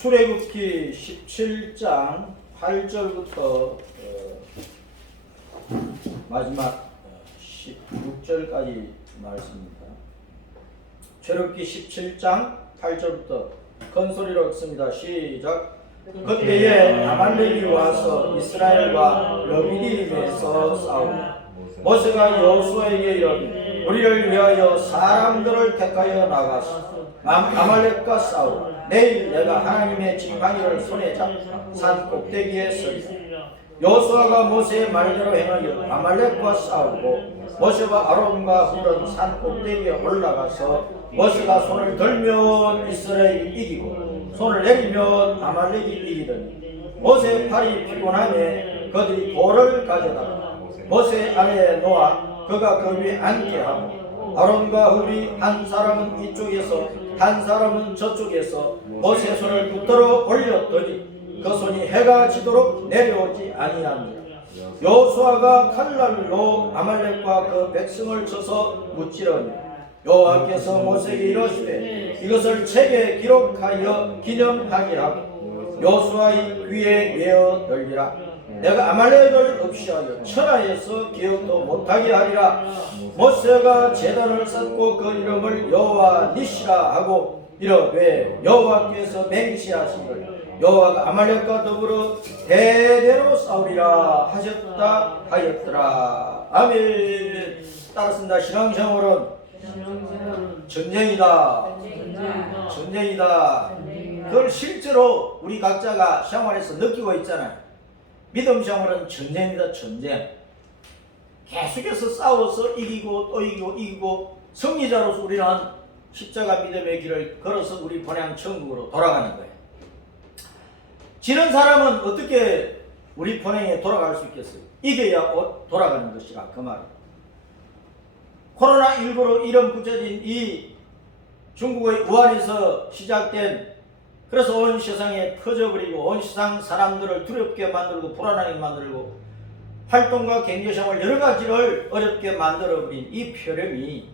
출애굽기 17장 8절부터 마지막 16절까지 말씀입니다. 출애굽기 17장 8절부터 큰 소리로 읽습니다. 시작. 그때에 아말렉이 와서 이스라엘과 르비딤에서 싸우고 모세가 여호수아에게 이르되 우리를 위하여 사람들을 택하여 나가서 아말렉과 싸우라. 내일 내가 하나님의 지팡이를 손에 잡고 산 꼭대기에 서리라. 여호수아가 모세의 말대로 행하여 아말렉과 싸우고 모세와 아론과 훌은 산 꼭대기에 올라가서 모세가 손을 들면 이스라엘이 이기고 손을 내리면 아말렉이 이기더니 모세의 팔이 피곤하며 그들이 돌을 가져다가 모세 아래에 놓아 그가 그 위에 앉게 하고 아론과 훌이 한 사람은 이쪽에서 한 사람은 저쪽에서 모세 손을 붙들어 올렸더니 그 손이 해가 지도록 내려오지 아니하니라. 여호수아가 칼날로 아말렉과 그 백성을 쳐서 무찌르니 여호와께서 모세에게 이르시되 이것을 책에 기록하여 기념하게 하고 여호수아의 귀에 외어 널리라. 내가 아말렉을 없이하여 천하에서 기억도 못하게 하리라. 모세가 제단을 쌓고 그 이름을 여호와 니시라 하고 이르되 여호와께서 맹세하시기를 여호와가 아말렉과 더불어 대대로 싸우리라 하셨다 하였더라. 아멘. 따랐습니다. 신앙생활은 전쟁이다. 전쟁이다. 그걸 실제로 우리 각자가 생활에서 느끼고 있잖아요. 믿음 생활은 전쟁이다. 전쟁. 계속해서 싸워서 이기고 또 이기고 승리자로서 우리는 십자가 믿음의 길을 걸어서 우리 본향 천국으로 돌아가는 거예요. 지는 사람은 어떻게 우리 본향에 돌아갈 수 있겠어요? 이겨야 돌아가는 것이라 그 말이에요. 코로나19로 이름 붙여진 이 중국의 우한에서 시작된, 그래서 온 세상에 퍼져버리고 온 세상 사람들을 두렵게 만들고 불안하게 만들고 활동과 경제생활 여러 가지를 어렵게 만들어버린 이 폐렴이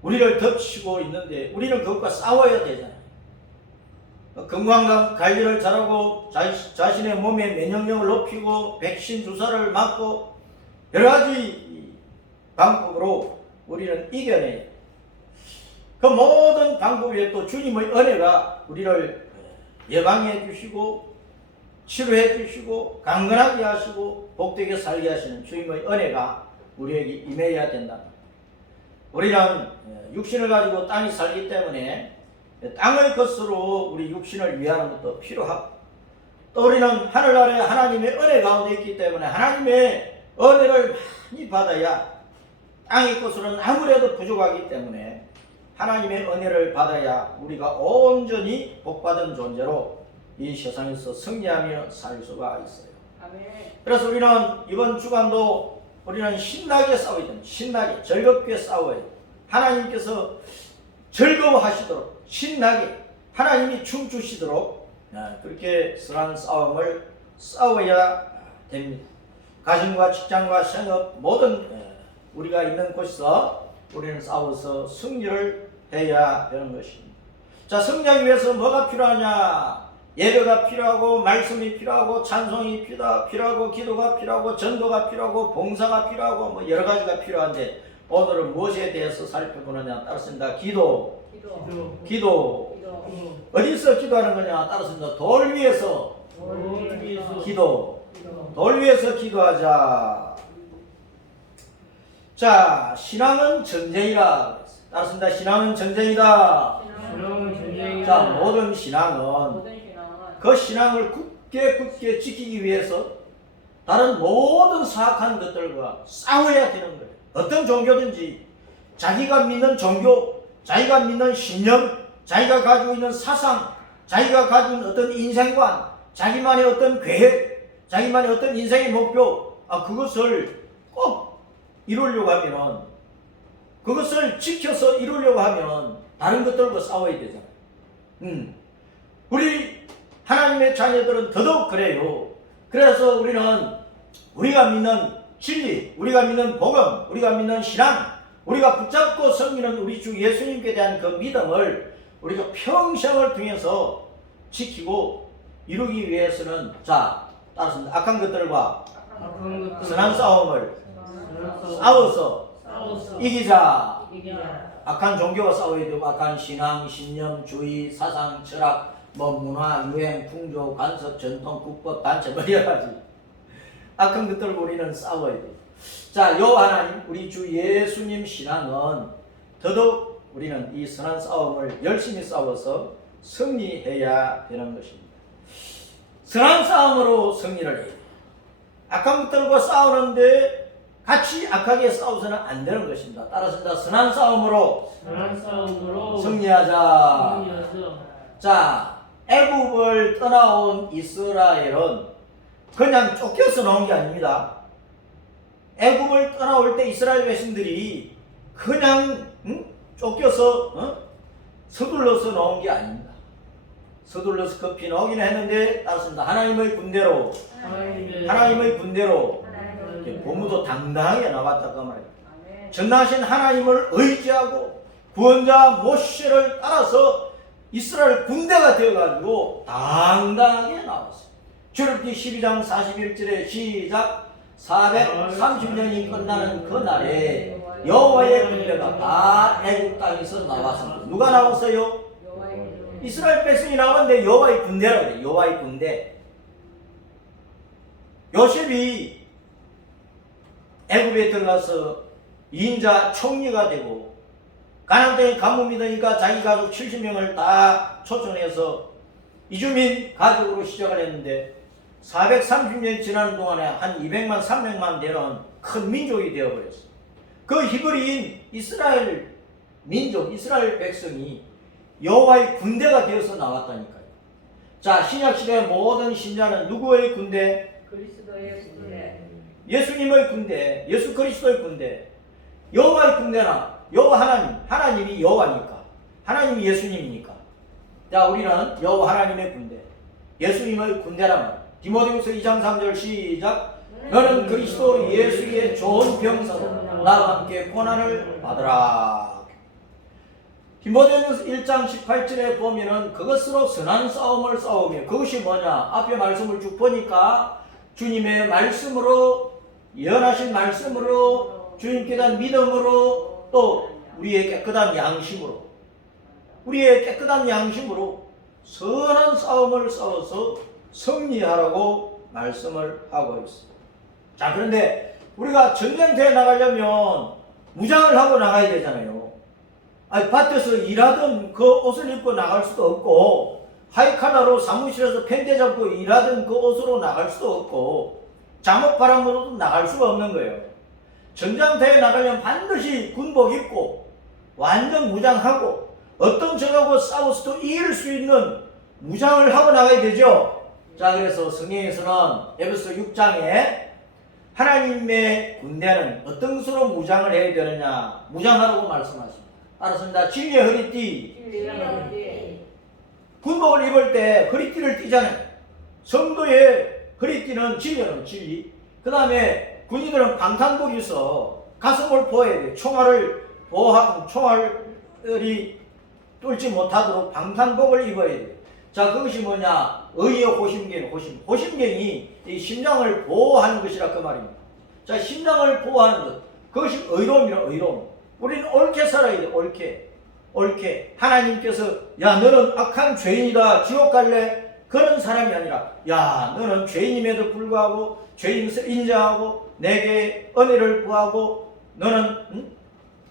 우리를 덮치고 있는데 우리는 그것과 싸워야 되잖아요. 건강 관리를 잘하고 자신의 몸의 면역력을 높이고 백신 주사를 맞고 여러 가지 방법으로 우리는 이겨내야 돼요. 그 모든 방법 위에 또 주님의 은혜가 우리를 예방해 주시고 치료해 주시고 강건하게 하시고 복되게 살게 하시는 주님의 은혜가 우리에게 임해야 된다. 우리는 육신을 가지고 땅에 살기 때문에 땅의 것으로 우리 육신을 위하는 것도 필요하고 또 우리는 하늘 아래 하나님의 은혜 가운데 있기 때문에 하나님의 은혜를 많이 받아야 땅의 것으로는 아무래도 부족하기 때문에 하나님의 은혜를 받아야 우리가 온전히 복받은 존재로 이 세상에서 승리하며 살 수가 있어요. 아멘. 그래서 우리는 이번 주간도 우리는 신나게 싸워야 됩니다. 신나게 즐겁게 싸워야 돼요. 하나님께서 즐거워하시도록 신나게 하나님이 춤추시도록 그렇게 선한 싸움을 싸워야 됩니다. 가정과 직장과 생업 모든 우리가 있는 곳에서 우리는 싸워서 승리를 해야 되는 것입니다. 자, 승리하기 위해서 뭐가 필요하냐? 예배가 필요하고 말씀이 필요하고 찬송이 필요하고 기도가 필요하고 전도가 필요하고 봉사가 필요하고 뭐 여러 가지가 필요한데 오늘은 무엇에 대해서 살펴보느냐? 따랐습니다. 기도. 어디서 기도하는 거냐? 따랐습니다. 돌 위에서 기도. 돌 위에서 기도하자. 자, 신앙은 전쟁이라. 따랐습니다. 신앙은 전쟁이다. 자, 모든 신앙은 그 신앙을 굳게 지키기 위해서 다른 모든 사악한 것들과 싸워야 되는 거예요. 어떤 종교든지 자기가 믿는 종교, 자기가 믿는 신념, 자기가 가지고 있는 사상, 자기가 가지고 있는 어떤 인생관, 자기만의 어떤 계획, 자기만의 어떤 인생의 목표, 그것을 꼭 이루려고 하면, 그것을 지켜서 이루려고 하면 다른 것들과 싸워야 되잖아요. 우리 하나님의 자녀들은 더더욱 그래요. 그래서 우리가 믿는 진리, 우리가 믿는 복음, 우리가 믿는 신앙, 우리가 붙잡고 섬기는 우리 주 예수님께 대한 그 믿음을 우리가 평생을 통해서 지키고 이루기 위해서는 자, 따라서 악한 것들과 선한 싸움을 싸워서 이기자. 악한 종교와 싸워야 되고 악한 신앙, 신념, 주의, 사상, 철학, 문화, 유행, 풍조, 관습, 전통, 국법, 단체 여러 가지 악한 것들과 우리는 싸워야 돼. 자, 요 하나님 우리 주 예수님 신앙은 더더욱 우리는 이 선한 싸움을 열심히 싸워서 승리해야 되는 것입니다. 선한 싸움으로 승리를 해야 돼. 악한 것들과 싸우는데 같이 악하게 싸워서는 안 되는 것입니다. 따라서 선한 싸움으로 승리하자. 자, 애굽을 떠나온 이스라엘은 그냥 쫓겨서 나온 게 아닙니다. 애굽을 떠나올 때 이스라엘 백성들이 그냥 쫓겨서 서둘러서 나온 게 아닙니다. 서둘러서 급히 나오긴 했는데 따랐습니다. 하나님의 군대로 고무도 당당하게 나왔다 그 말이에요. 전능하신 하나님을 의지하고 구원자 모세를 따라서 이스라엘 군대가 되어가지고 당당하게 나왔어요. 출애굽기 12장 41절에 시작. 430년이 끝나는 그 날에 여호와의 군대가 다 애굽 땅에서 나왔습니다. 누가 나왔어요? 이스라엘 백성이 나왔는데 여호와의 군대라고 해요. 여호와의 군대. 요셉이 애굽에 들어가서 인자 총리가 되고 가나안 땅에 가뭄이 되니까 자기 가족 70명을 다 초청해서 이주민 가족으로 시작을 했는데 430년 지나는 동안에 한 200만 300만 되는 큰 민족이 되어버렸어요. 그 히브리인 이스라엘 민족, 이스라엘 백성이 여호와의 군대가 되어서 나왔다니까요. 자, 신약시대의 모든 신자는 누구의 군대? 그리스도의 군대. 예수님의 군대, 예수 그리스도의 군대. 여호와의 군대나 여호와 하나님이 여호와니까, 하나님이 예수님이니까. 자, 우리는 여호와 하나님의 군대, 예수님의 군대란 말이에요. 디모데후서 2장 3절 시작. 너는 그리스도 예수의 좋은 병사로 나와 함께 고난을 받으라. 디모데후서 1장 18절에 보면은 그것으로 선한 싸움을 싸우며, 그것이 뭐냐? 앞에 말씀을 쭉 보니까 주님의 말씀으로, 예언하신 말씀으로, 주님께 대한 믿음으로, 또 우리의 깨끗한 양심으로, 선한 싸움을 싸워서 승리하라고 말씀을 하고 있습니다. 자, 그런데 우리가 전쟁터에 나가려면 무장을 하고 나가야 되잖아요. 아니, 밭에서 일하던 그 옷을 입고 나갈 수도 없고, 하이칼라로 사무실에서 펜대 잡고 일하던 그 옷으로 나갈 수도 없고, 잠옷 바람으로도 나갈 수가 없는 거예요. 전장터에 나가려면 반드시 군복 입고 완전 무장하고 어떤 적하고 싸워서도 이길 수 있는 무장을 하고 나가야 되죠. 자, 그래서 성경에서는 에베소 6장에 하나님의 군대는 어떤 것으로 무장을 해야 되느냐, 무장하라고 말씀하십니다. 따라서 진리의 허리띠, 군복을 입을 때 허리띠를 띠잖아요. 성도의 허리띠는 진리는 진리. 그 다음에 군인들은 방탄복이 있어. 가슴을 보호해야 돼. 총알을 보호하고 총알이 뚫지 못하도록 방탄복을 입어야 돼. 자, 그것이 뭐냐? 의의 호심경이 이 심장을 보호하는 것이라 그 말입니다. 자, 심장을 보호하는 것, 그것이 의로움이라. 의로움. 우리는 옳게 살아야 돼. 옳게. 하나님께서 야, 너는 악한 죄인이다, 지옥 갈래? 그런 사람이 아니라, 야, 너는 죄인임에도 불구하고 죄인을 인정하고 내게 은혜를 구하고 너는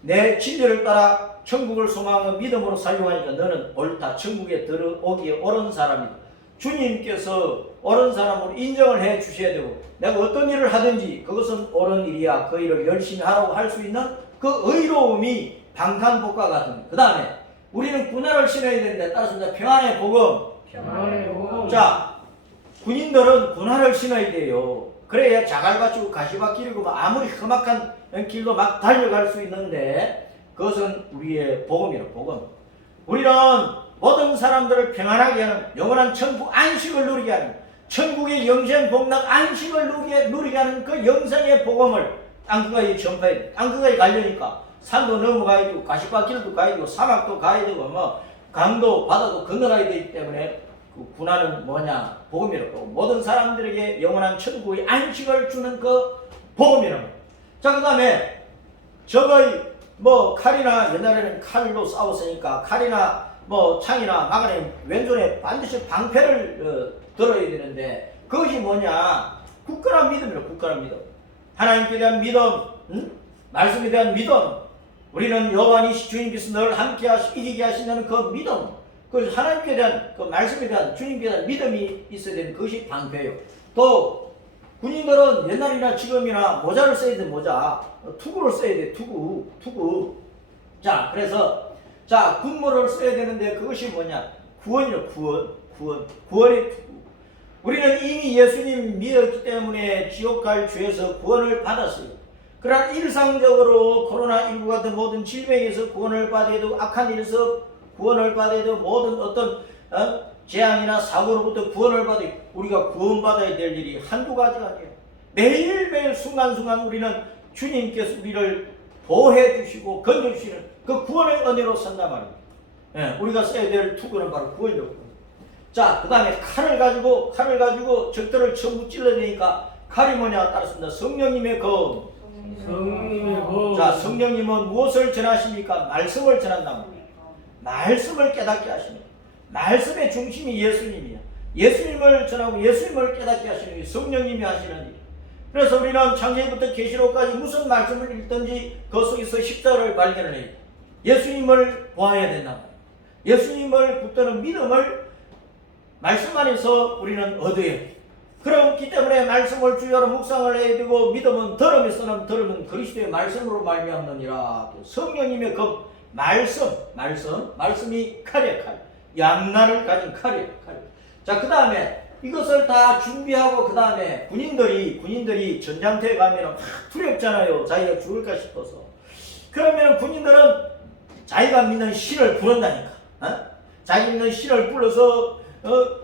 내 진리를 따라 천국을 소망하는 믿음으로 살려하니까 너는 옳다. 천국에 들어오기에 옳은 사람이다. 주님께서 옳은 사람으로 인정을 해 주셔야 되고, 내가 어떤 일을 하든지 그것은 옳은 일이야, 그 일을 열심히 하라고 할 수 있는 그 의로움이 방탄복과 같은 것. 그 다음에 우리는 군화를 신어야 되는데, 따라서 평안의 복음. 자, 군인들은 군화를 신어야 돼요. 그래야 자갈밭이고 가시밭길이고 아무리 험악한 길도 막 달려갈 수 있는데, 그것은 우리의 복음이라. 복음. 우리는 모든 사람들을 평안하게 하는, 영원한 천국 안식을 누리게 하는, 천국의 영생 복락 안식을 누리게 하는 그 영생의 복음을 땅끝까지 전파해야 돼. 땅끝까지 가려니까 산도 넘어가야 되고 가시밭길도 가야 되고 사막도 가야 되고 강도 바다도 건너가야 되기 때문에 그 군화는 뭐냐? 복음이라고. 모든 사람들에게 영원한 천국의 안식을 주는 그 복음이라고. 자, 그 다음에 적의 뭐 칼이나 옛날에는 칼로 싸웠으니까 칼이나 뭐 창이나 막아낸 왼손에 반드시 방패를 들어야 되는데 그것이 뭐냐? 굳건한 믿음이라고. 굳건한 믿음. 하나님께 대한 믿음, 말씀에 대한 믿음. 우리는 여호와니시 주님께서 늘 함께 이기게 하시는 그 믿음. 그 하나님께 대한 그 말씀에 대한 주님께 대한 믿음이 있어야 되는 그것이 방패예요. 또 군인들은 옛날이나 지금이나 모자를 써야 돼. 모자. 투구를 써야 돼. 투구. 자, 그래서 자, 군무를 써야 되는데 그것이 뭐냐? 구원이요. 구원의 투구. 우리는 이미 예수님 믿었기 때문에 지옥 갈 죄에서 구원을 받았어요. 그러나 일상적으로 코로나19 같은 모든 질병에서 구원을 받아야 되고 악한 일에서 구원을 받아야 되고 모든 어떤 재앙이나 사고로부터 구원을 받아야 되고 우리가 구원받아야 될 일이 한두 가지가 아니에요. 매일매일 순간순간 우리는 주님께서 우리를 보호해 주시고 건져 주시는 그 구원의 은혜로 산단 말입니다. 예, 우리가 써야 될 투구는 바로 구원이라고. 자, 그 다음에 칼을 가지고 적들을 전부 찔러내니까 칼이 뭐냐 따랐습니다. 성령님의 검. 자, 성령님은 무엇을 전하십니까? 말씀을 전한다. 말씀을 깨닫게 하십니다. 말씀의 중심이 예수님이야. 예수님을 전하고 예수님을 깨닫게 하시는 게 성령님이 하시는 일. 그래서 우리는 창세기부터 계시록까지 무슨 말씀을 읽든지 그 속에서 십자가를 발견을 해요. 예수님을 보아야 된다. 예수님을 붙드는 믿음을 말씀 안에서 우리는 얻어야 돼. 그렇기 때문에 말씀을 주야로 묵상을 해야 되고 믿음은 들음에서는 들음은 그리스도의 말씀으로 말미암느니라. 성령님의 그 말씀이 칼이야. 칼. 양날을 가진 칼이야. 칼. 자, 그 다음에 이것을 다 준비하고 그 다음에 군인들이 전장터에 가면 막 두렵잖아요. 자기가 죽을까 싶어서. 그러면 군인들은 자기가 믿는 신을 부른다니까. 자기 믿는 신을 불러서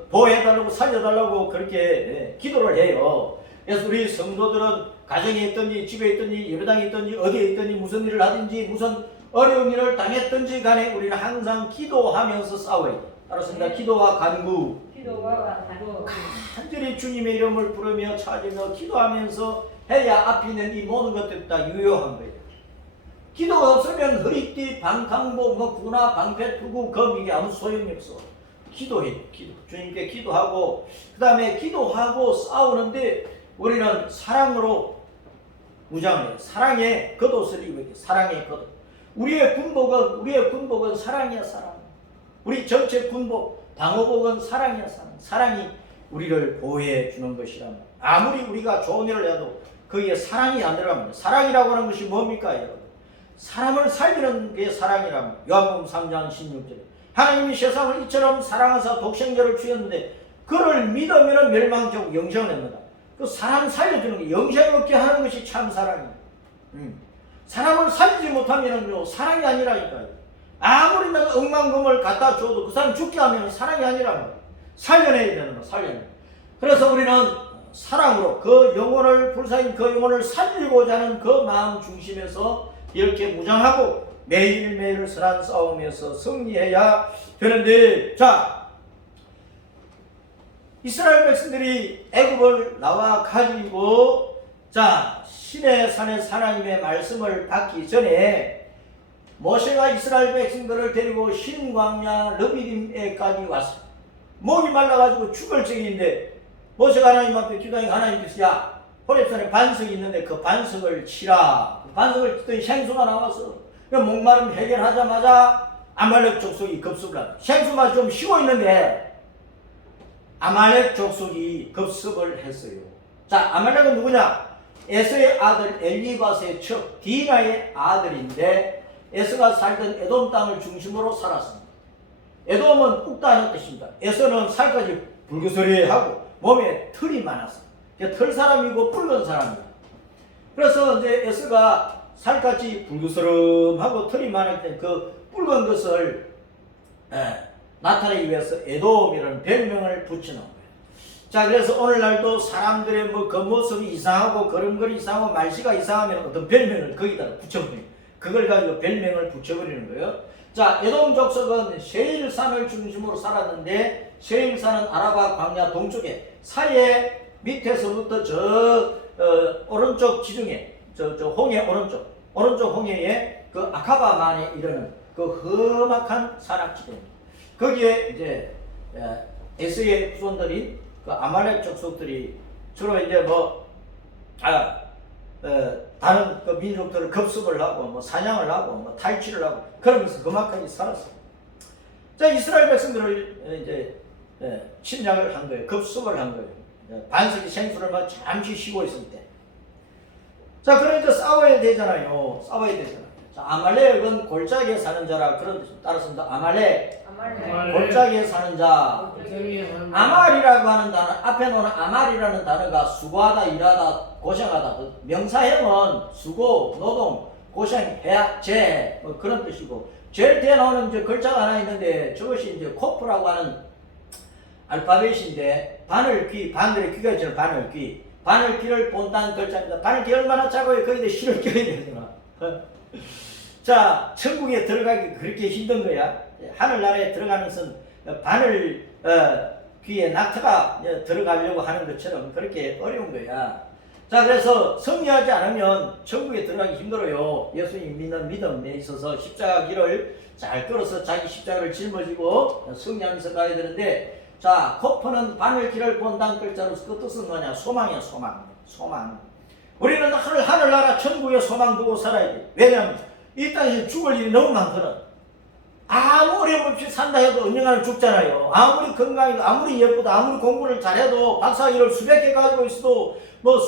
보호해달라고 살려달라고 그렇게 기도를 해요. 그래서 우리 성도들은 가정에 있든지 집에 있든지 예배당에 있든지 어디에 있든지 무슨 일을 하든지 무슨 어려운 일을 당했든지 간에 우리는 항상 기도하면서 싸워야 돼요. 알았습니다. 기도와 간구. 간절히 주님의 이름을 부르며 찾으며 기도하면서 해야 앞에 있는 이 모든 것들이 다 유효한 거예요. 기도가 없으면 허리띠, 방탕복, 군화, 방패, 투구, 검 이게 아무 소용이 없어. 기도해. 주님께 기도하고 그 다음에 기도하고 싸우는데 우리는 사랑으로 무장을 해요. 사랑의 겉옷을 입어야 돼. 사랑의 겉옷. 우리의 군복은 사랑이야. 사랑. 우리 전체 군복 방어복은 사랑이야. 사랑이 우리를 보호해 주는 것이라면 아무리 우리가 좋은 일을 해도 거기에 사랑이 안 들어갑니다. 사랑이라고 하는 것이 뭡니까 여러분? 사람을 살리는 게 사랑이라면 요한복음 3장 16절에 하나님이 세상을 이처럼 사랑하사 독생자를 주셨는데 그를 믿으면 멸망적 영생을 냅니다. 그 사람 살려주는 게 영생 얻게 하는 것이 참 사랑이에요. 사람을 살리지 못하면 사랑이 아니라니까요. 아무리 내가 억만금을 갖다 줘도 그 사람 죽게 하면 사랑이 아니라는 거예요. 살려내야 되는 거예요. 살려내야. 그래서 우리는 사랑으로 그 영혼을 불사인 그 영혼을 살리고자 하는 그 마음 중심에서 이렇게 무장하고 매일매일 선한 싸움에서 승리해야 되는데, 자, 이스라엘 백성들이 애굽을 나와 가지고 자 시내 산에서 하나님의 말씀을 받기 전에 모세가 이스라엘 백성들을 데리고 신광야 르비딤에까지 왔어요. 목이 말라가지고 죽을 적인데 모세가 하나님 앞에 기도하니까 하나님께서 야 호렙산에 반석이 있는데 그 반석을 치라. 그 반석을 치더니 생수가 나왔어. 목마름 해결하자마자 아말렉 족속이 급습을 한다. 생수만 좀 쉬고 있는데 아말렉 족속이 급습을 했어요. 자, 아말렉은 누구냐? 에서의 아들 엘리바스의 척 디나의 아들인데 에서가 살던 에돔 땅을 중심으로 살았습니다. 에돔은 욱다는 뜻입니다. 에서는 살까지 불그스레하고 몸에 털이 많았습니다. 털 사람이고 붉은 사람입니다. 그래서 이제 에서가 살같이 불그스름하고 털이 많았기 때문에 그 붉은 것을 나타내기 위해서 에돔이라는 별명을 붙여놓은 거예요. 자, 그래서 오늘날도 사람들의 뭐 겉모습이 이상하고 걸음걸이 이상하고 말씨가 이상하면 어떤 별명을 거기다 붙여버려요. 그걸 가지고 별명을 붙여버리는 거예요. 자, 에돔 족속은 세일산을 중심으로 살았는데 세일산은 아라바 광야 동쪽에 사이에 밑에서부터 오른쪽 지중해 저 홍해 오른쪽 홍해에 그 아카바만에 이르는 그 험악한 산악지대입니다. 거기에 이제 에스의 후손들인 그 아말렉 족속들이 주로 이제 다른 그 민족들을 급습을 하고 사냥을 하고 탈취를 하고 그러면서 그만하게 살았어요. 자, 이스라엘 백성들을 이제 침략을 한 거예요. 급습을 한 거예요. 반석이 생수를 잠시 쉬고 있을 때. 자, 그러니까 싸워야 되잖아요. 자, 아말렉은 골짜기에 사는 자라 그런 뜻입니다. 따라서 아말렉. 골짜기에 사는 자. 아말이라고 하는 단어, 앞에 놓는 아말이라는 단어가 수고하다, 일하다, 고생하다. 명사형은 수고, 노동, 고생, 해야, 죄 그런 뜻이고, 제일 뒤에 나오는 이제 글자가 하나 있는데 저것이 이제 코프라고 하는 알파벳인데 바늘귀, 바늘의 귀가 있잖아요. 바늘귀를 본다는 글자입니다. 바늘귀 얼마나 작아요? 거기다 실을 껴야 되잖아. 자, 천국에 들어가기 그렇게 힘든 거야. 하늘나라에 들어가는 것은 바늘 귀에 낙타가 들어가려고 하는 것처럼 그렇게 어려운 거야. 자, 그래서 승리하지 않으면 천국에 들어가기 힘들어요. 예수님 믿는 믿음에 있어서 십자가 길을 잘 끌어서 자기 십자가를 짊어지고 승리하면서 가야 되는데, 자, 코프는 바늘길을 본다는 글자로서 그 뜻은 뭐냐? 소망이야, 소망. 우리는 하늘나라 천국에 소망 두고 살아야 돼. 왜냐하면 이 땅에서 죽을 일이 너무 많거든. 아무 어려움 없이 산다 해도 언젠가는 죽잖아요. 아무리 건강해도, 아무리 예쁘다, 아무리 공부를 잘해도, 박사학위를 수백 개 가지고 있어도,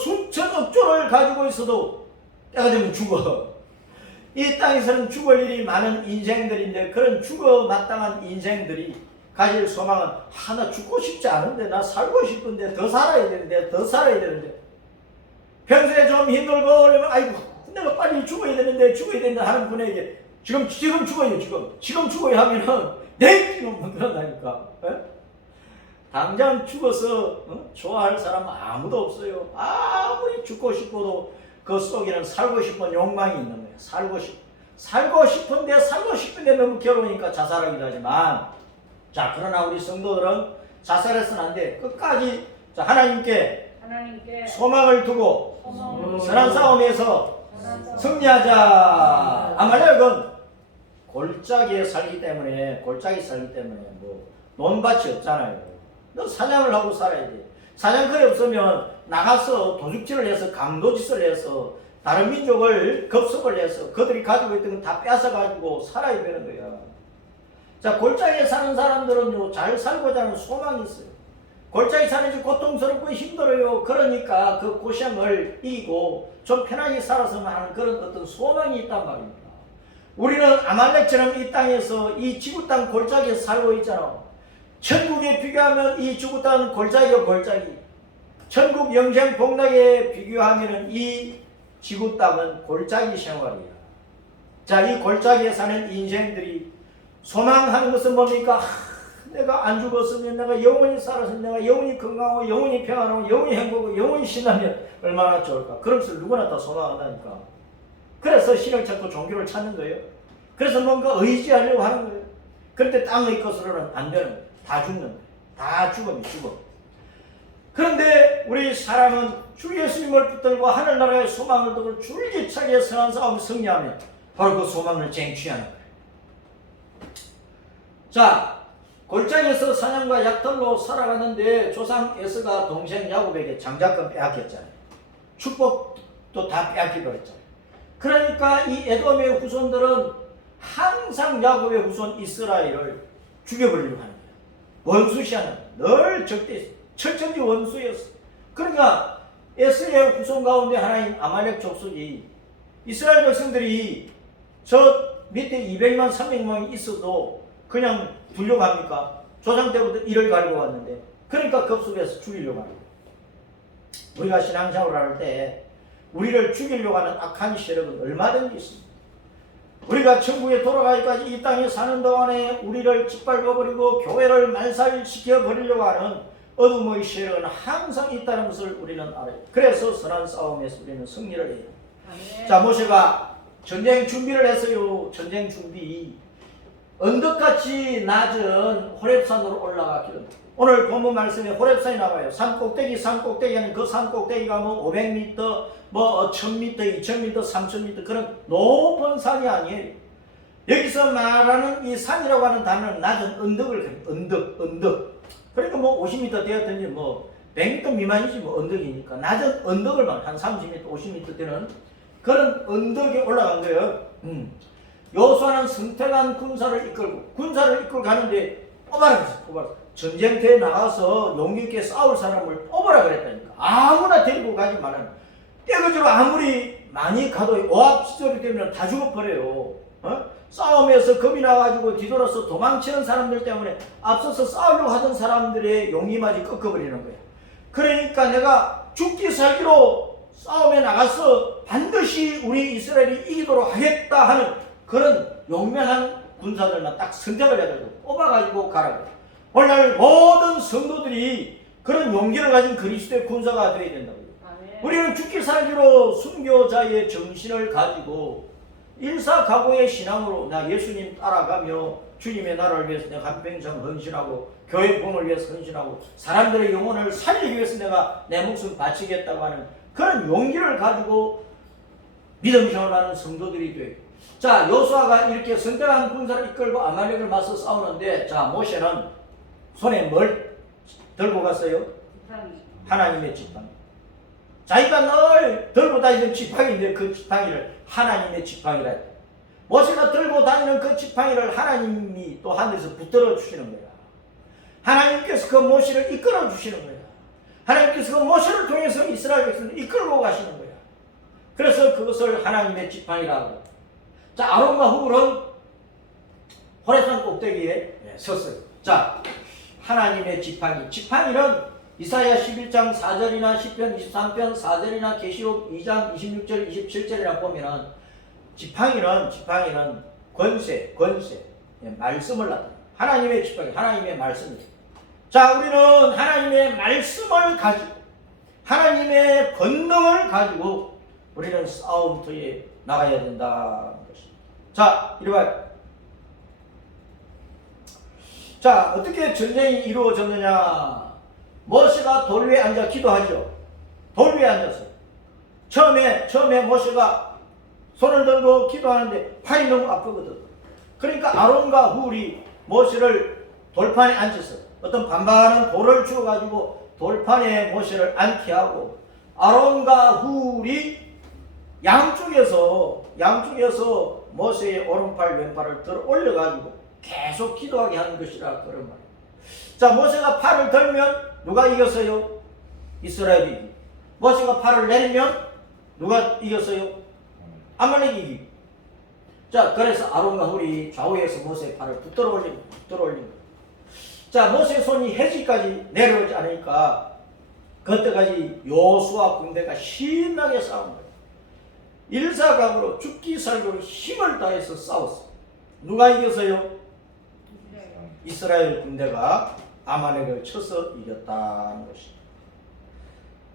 수천억 조를 가지고 있어도 때가 되면 죽어. 이 땅에서는 죽을 일이 많은 인생들인데, 그런 죽어 마땅한 인생들이 가질 소망은 나 죽고 싶지 않은데, 나 살고 싶은데, 더 살아야 되는데 평소에 좀 힘들고 그러면 아이고 내가 빨리 죽어야 되는데 하는 분에게 지금 죽어요. 지금 죽어야 하면은 내일은 그런다니까. 당장 죽어서 좋아할 사람은 아무도 없어요. 아무리 죽고 싶어도 그 속에는 살고 싶은 욕망이 있는 거예요. 살고 싶은데 너무 괴로우니까 자살하기도 하지만, 자, 그러나 우리 성도들은 자살해서는 안 돼. 끝까지 자, 하나님께 소망을 두고 선한 싸움에서 승리하자. 아말렉은 골짜기에 살기 때문에 논밭이 없잖아요. 너 사냥을 하고 살아야 돼. 사냥터에 없으면 나가서 도둑질을 해서 강도짓을 해서 다른 민족을 급습을 해서 그들이 가지고 있던 건 다 뺏어가지고 살아야 되는 거야. 자, 골짜기에 사는 사람들은요, 잘 살고자 하는 소망이 있어요. 골짜기 사는 지 고통스럽고 힘들어요. 그러니까 그 고생을 이기고 좀 편하게 살았으면 하는 그런 어떤 소망이 있단 말입니다. 우리는 아말렉처럼 이 땅에서 이 지구 땅 골짜기에 살고 있잖아. 천국에 비교하면 이 지구 땅은 골짜기. 천국 영생 복락에 비교하면 이 지구 땅은 골짜기 생활이야. 자, 이 골짜기에 사는 인생들이 소망하는 것은 뭡니까? 내가 안 죽었으면, 내가 영원히 살았으면, 내가 영원히 건강하고 영원히 평안하고 영원히 행복하고 영원히 신나면 얼마나 좋을까. 그러면서 누구나 다 소망한다니까. 그래서 신을 찾고 종교를 찾는 거예요. 그래서 뭔가 의지하려고 하는 거예요. 그런데 땅의 것으로는 안 되는 거예요. 다 죽는 거예요. 다 죽음이 죽어. 그런데 우리 사람은 주 예수님을 붙들고 하늘나라의 소망을 두고 줄기차게 선한 싸움 승리하면 바로 그 소망을 쟁취하는 거예요. 자, 골짜기에서 사냥과 약탈로 살아가는데 조상 에서가 동생 야곱에게 장자권 빼앗겼잖아요. 축복도 다 빼앗기고 했잖아요. 그러니까 이 에돔의 후손들은 항상 야곱의 후손 이스라엘을 죽여버리려고 하는 거예요. 원수시하는, 늘 철저히 원수였어. 그러니까 에스의 후손 가운데 하나인 아말렉 족속이 이스라엘 백성들이 저 밑에 200만 300만이 있어도 그냥 두려고 합니까? 조상 때부터 이를 갈고 왔는데, 그러니까 급습해서 죽이려고 합니다. 우리가 신앙생활을 할 때 우리를 죽이려고 하는 악한 세력은 얼마든지 있습니다. 우리가 천국에 돌아가기까지 이 땅에 사는 동안에 우리를 짓밟아버리고 교회를 말살시켜버리려고 하는 어둠의 세력은 항상 있다는 것을 우리는 알아요. 그래서 선한 싸움에서 우리는 승리를 해요. 자, 모세가 전쟁 준비를 했어요. 전쟁 준비. 언덕같이 낮은 호렙산으로 올라갔기를. 오늘 본문 말씀에 호렙산이 나와요. 산 꼭대기 하는 그 산 꼭대기가 뭐 500m, 뭐 1000m, 2000m, 3000m 그런 높은 산이 아니에요. 여기서 말하는 이 산이라고 하는 단어는 낮은 언덕을 언덕. 그러니까 뭐 50m 되었든지 뭐 100m 미만이지 뭐 언덕이니까 낮은 언덕을 한 30m, 50m 되는 그런 언덕에 올라간 거예요. 여호수아는 성택한 군사를 이끌고 가는데 뽑아라. 전쟁터에 나가서 용기 있게 싸울 사람을 뽑아라 그랬다니까. 아무나 데리고 가지 말라는. 떼거지로 아무리 많이 가도 오합지졸이 되면 다 죽어버려요. 싸움에서 겁이 나가지고 뒤돌아서 도망치는 사람들 때문에 앞서서 싸우려고 하던 사람들의 용기마저 꺾어버리는 거야. 그러니까 내가 죽기 살기로 싸움에 나가서 반드시 우리 이스라엘이 이기도록 하겠다 하는 그런 용맹한 군사들만 딱 선택을 해가지고 뽑아가지고 가라고. 오늘날 모든 성도들이 그런 용기를 가진 그리스도의 군사가 되어야 된다고요. 우리는 죽기 살기로 순교자의 정신을 가지고 일사각오의 신앙으로 나 예수님 따라가며 주님의 나라를 위해서 내가 한평생 헌신하고 교회 부흥을 위해서 헌신하고 사람들의 영혼을 살리기 위해서 내가 내 목숨 바치겠다고 하는 그런 용기를 가지고 믿음 생활하는 성도들이 돼요. 자, 여호수아가 이렇게 선택한 군사를 이끌고 아말렉을 맞서 싸우는데, 자, 모세는 손에 뭘 들고 갔어요? 하나님의 지팡이. 자기가 늘 들고 다니는 지팡이인데 그 지팡이를 하나님의 지팡이라. 모세가 들고 다니는 그 지팡이를 하나님이 또 하늘에서 붙들어 주시는 거야. 하나님께서 그 모세를 이끌어 주시는 거야. 하나님께서 그 모세를 통해서 이스라엘 백성을 이끌고 가시는 거야. 그래서 그것을 하나님의 지팡이라고. 자, 아론과 훌은 호렙산 꼭대기에 섰어요. 자, 하나님의 지팡이. 지팡이는 이사야 11장 4절이나 10편 23편 4절이나 계시록 2장 26절 27절이나 보면은 지팡이는 권세, 말씀을 나타내요. 하나님의 지팡이, 하나님의 말씀이에요. 자, 우리는 하나님의 말씀을 가지고 하나님의 권능을 가지고 우리는 싸움터에 나가야 된다는 것입니다. 자, 이리 봐요. 자, 어떻게 전쟁이 이루어졌느냐? 모세가 돌 위에 앉아 기도하죠. 돌 위에 앉아서. 처음에 모세가 손을 들고 기도하는데 팔이 너무 아프거든. 그러니까 아론과 훌이 모세를 돌판에 앉혀서 어떤 반반한 돌을 주어가지고 돌판에 모세를 앉게 하고 아론과 훌이 양쪽에서 모세의 오른팔 왼팔을 들어 올려가지고 계속 기도하게 하는 것이라 그런 말이에요. 자, 모세가 팔을 들면 누가 이겼어요? 이스라엘이. 모세가 팔을 내리면 누가 이겼어요? 아말렉이 이기고. 자, 그래서 아론과 훌이 좌우에서 모세의 팔을 붙들어 올린 거예요. 자, 모세의 손이 해지까지 내려오지 않으니까 그때까지 여호수아 군대가 신나게 싸운 거예요. 일사각오로 죽기 살기로 힘을 다해서 싸웠어요. 누가 이겼어요? 이스라엘 군대가 아말렉을 쳐서 이겼다는 것입니다.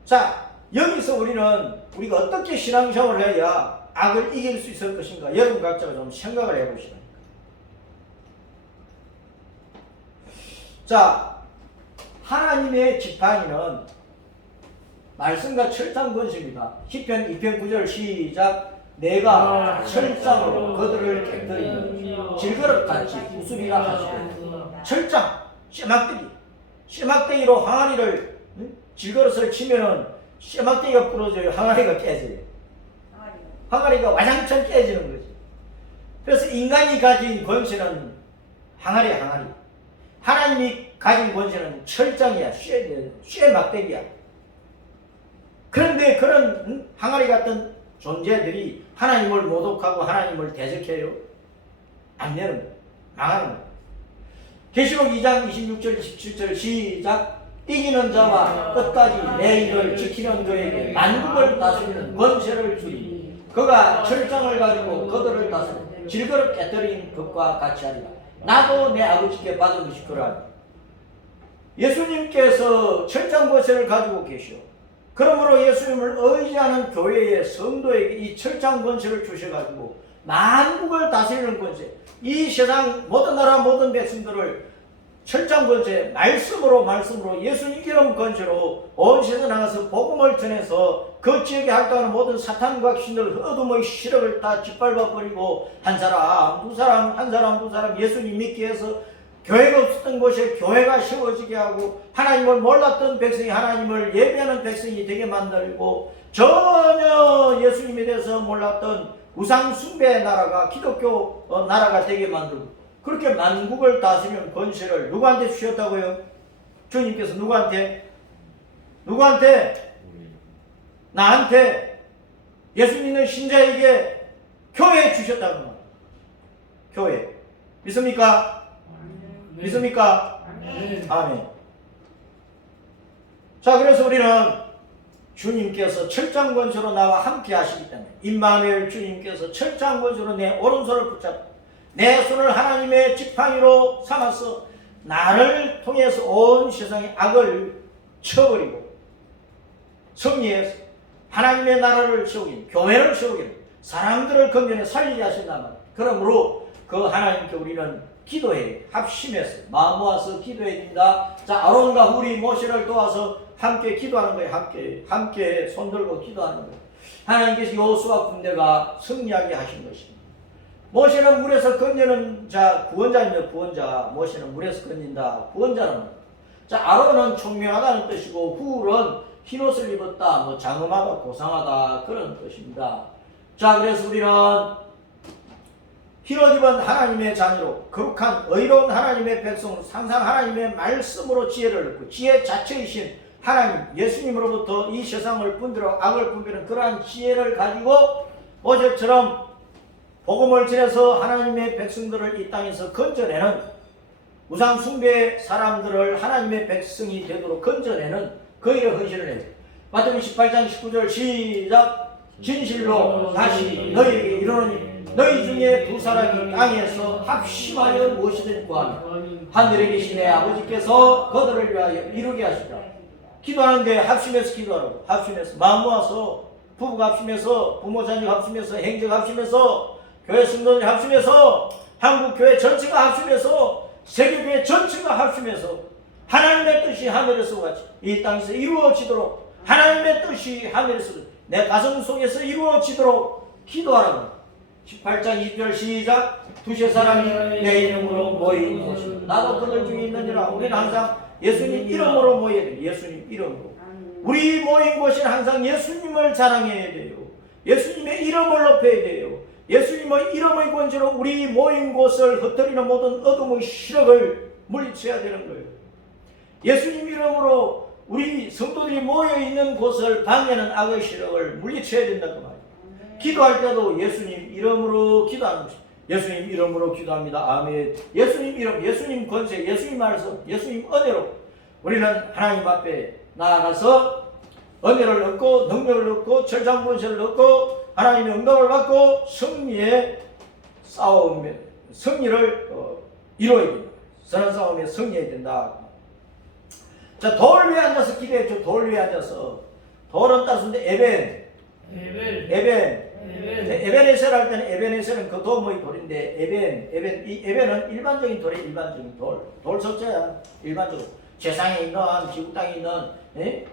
자, 여기서 우리가 어떻게 신앙생활을 해야 악을 이길 수 있을 것인가? 여러분 각자가 좀 생각을 해보시라니까. 자, 하나님의 지팡이는 말씀과 철장 권세입니다. 시편 2편 9절 시작. 내가 철장으로 그들을 깨뜨리니 질그릇같이 부수리라 하시고. 철장, 씨막대기로 항아리를 질그릇을 치면은 씨막대기가 부러져요. 항아리가 깨져요. 항아리가 와장창 깨지는 거지. 그래서 인간이 가진 권세는 항아리. 하나님이 가진 권세는 철장이야. 쇠막대기야. 그런데 그런 항아리 같은 존재들이 하나님을 모독하고 하나님을 대적해요. 안 되는 거예요. 망하는 거예요. 계시록 2장 26절 27절 시작. 이기는 자와 끝까지 내 일을 지키는 그에게 만국을 다스리는 권세를 주리. 그가 철장을 가지고 그들을 다스리고 질그릇 깨뜨린 것과 같이 하리라. 나도 내 아버지께 받은 것이 그러하니. 예수님께서 철장 권세를 가지고 계시오. 그러므로 예수님을 의지하는 교회의 성도에게 이 철장 권세를 주셔가지고 만국을 다스리는 권세, 이 세상 모든 나라 모든 백성들을 철장 권세, 말씀으로 예수님 이름 권세로 온 세상 나가서 복음을 전해서 그 지역에 활동하는 모든 사탄과 귀신들 어둠의 시력을 다 짓밟아 버리고 한 사람 두 사람 한 사람 두 사람 예수님 믿게 해서 교회가 없었던 곳에 교회가 세워지게 하고 하나님을 몰랐던 백성이 하나님을 예배하는 백성이 되게 만들고 전혀 예수님에 대해서 몰랐던 우상 숭배의 나라가 기독교 나라가 되게 만들고 그렇게 만국을 다스리는 권세를 누구한테 주셨다고요? 주님께서 누구한테? 나한테 예수 믿는 신자에게 교회에 주셨다는 거예요. 교회. 믿습니까? 믿습니까? 아멘. 자, 그래서 우리는 주님께서 철장권세로 나와 함께 하시기 때문에 임마누엘 주님께서 철장권세로 내 오른손을 붙잡고 내 손을 하나님의 지팡이로 삼아서 나를 통해서 온 세상의 악을 쳐버리고 승리해서 하나님의 나라를 세우긴 교회를 세우긴 사람들을 건전에 살리게 하신단 말이에요. 그러므로 그 하나님께 우리는 기도해 합심해서 마음 모아서 기도해야 됩니다. 자, 아론과 훌이 모세를 도와서 함께 기도하는 거예요. 함께 손들고 기도하는 거예요. 하나님께서 여호수아 군대가 승리하게 하신 것입니다. 모세는 물에서 건지는 자 구원자입니다. 구원자. 모세는 물에서 건진다. 구원자는 자 아론은 총명하다는 뜻이고 훌은 흰옷을 입었다. 뭐 장엄하다, 고상하다 그런 뜻입니다. 자 그래서 우리는 흰옷 입은 하나님의 자녀로 거룩한 의로운 하나님의 백성으로 항상 하나님의 말씀으로 지혜를 얻고 지혜 자체이신 하나님 예수님으로부터 이 세상을 분별하고 악을 분별하는 그러한 지혜를 가지고 모세처럼 복음을 전해서 하나님의 백성들을 이 땅에서 건져내는 우상 숭배 사람들을 하나님의 백성이 되도록 건져내는 그 일에 헌신을 해요. 마태복음 18장 19절 시작. 진실로 다시 너희에게 이르노니 너희 중에 두 사람이 땅에서 합심하여 무엇이든 구하면 하늘에 계신 내 아버지께서 그들을 위하여 이루게 하시라. 기도하는데 합심해서 기도하라고. 합심해서 마음 모아서 부부가 합심해서 부모 자녀가 합심해서 행제가 합심해서 교회 성도들이 합심해서 한국교회 전체가 합심해서 세계교회 전체가 합심해서 하나님의 뜻이 하늘에서 같이 이 땅에서 이루어지도록 하나님의 뜻이 하늘에서 내 가슴 속에서 이루어지도록 기도하라고. 18장 20절 시작. 두세 사람이 내 이름으로 모인 곳이다. 나도 그들 중에 있느니라. 우리는 항상 예수님 이름으로 모여야 돼요. 예수님 이름으로. 우리 모인 곳은 항상 예수님을 자랑해야 돼요. 예수님의 이름을 높여야 돼요. 예수님의 이름의 권세로 우리 모인 곳을 흩어리는 모든 어둠의 시력을 물리쳐야 되는 거예요. 예수님 이름으로 우리 성도들이 모여있는 곳을 방해하는 악의 시력을 물리쳐야 된다고 말이에요. 기도할 때도 예수님 이름으로 기도하는 것입니다. 예수님 이름으로 기도합니다. 아멘. 예수님 이름, 예수님 권세, 예수님 말씀, 예수님 은혜로 우리는 하나님 앞에 나아가서 은혜를 얻고 능력을 얻고 철장 권세를 얻고 하나님의 응답을 받고 승리의 싸움에 승리를 이루어야 됩니다. 선한 싸움에 승리해야 된다. 자, 돌 위에 앉아서 기도했죠. 돌 위에 앉아서. 돌은 따순데 에벤에셀 할 때는 에벤에셀은 그 도모의 돌인데 이 에벤은 일반적인 돌이 일반적인 돌 석자야. 일반적으로 세상에 있는 지구 땅에 있는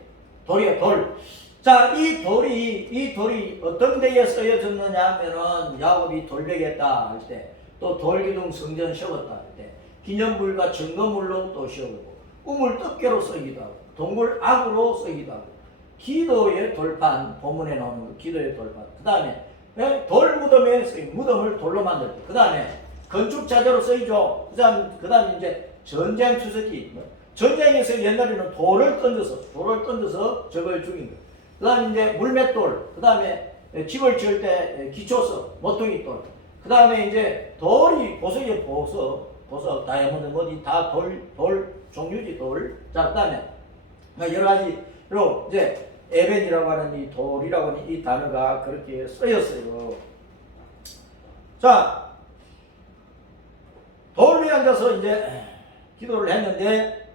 돌이야 돌. 자, 이 돌이 어떤 데에 쓰여졌느냐 하면은 야곱이 돌베겠다 할 때, 또 돌기둥 성전 세웠다 할 때, 기념물과 증거물로 또 세우고, 우물 떡계로 쓰기도 하고, 동굴 악으로 쓰기도 하고, 기도의 돌판, 본문에 나오는 거, 기도의 돌판. 그 다음에 돌 무덤에 쓰이고, 무덤을 돌로 만들고, 그 다음에 건축 자재로 쓰이죠. 그 다음에 이제 전쟁 투석기. 전쟁에서 옛날에는 돌을 던져서 적을 죽인 거예요. 그 다음에 이제 물맷돌, 그 다음에 집을 지을 때 기초석, 모퉁이 돌, 그 다음에 이제 돌이 보석이에요. 보석, 다이아몬드, 뭐지, 다 돌 종류지, 돌. 자, 그 다음에 여러 가지로 이제 에벤이라고 하는 이 돌이라고 하는 이 단어가 그렇게 쓰였어요. 자, 돌 위에 앉아서 이제 기도를 했는데,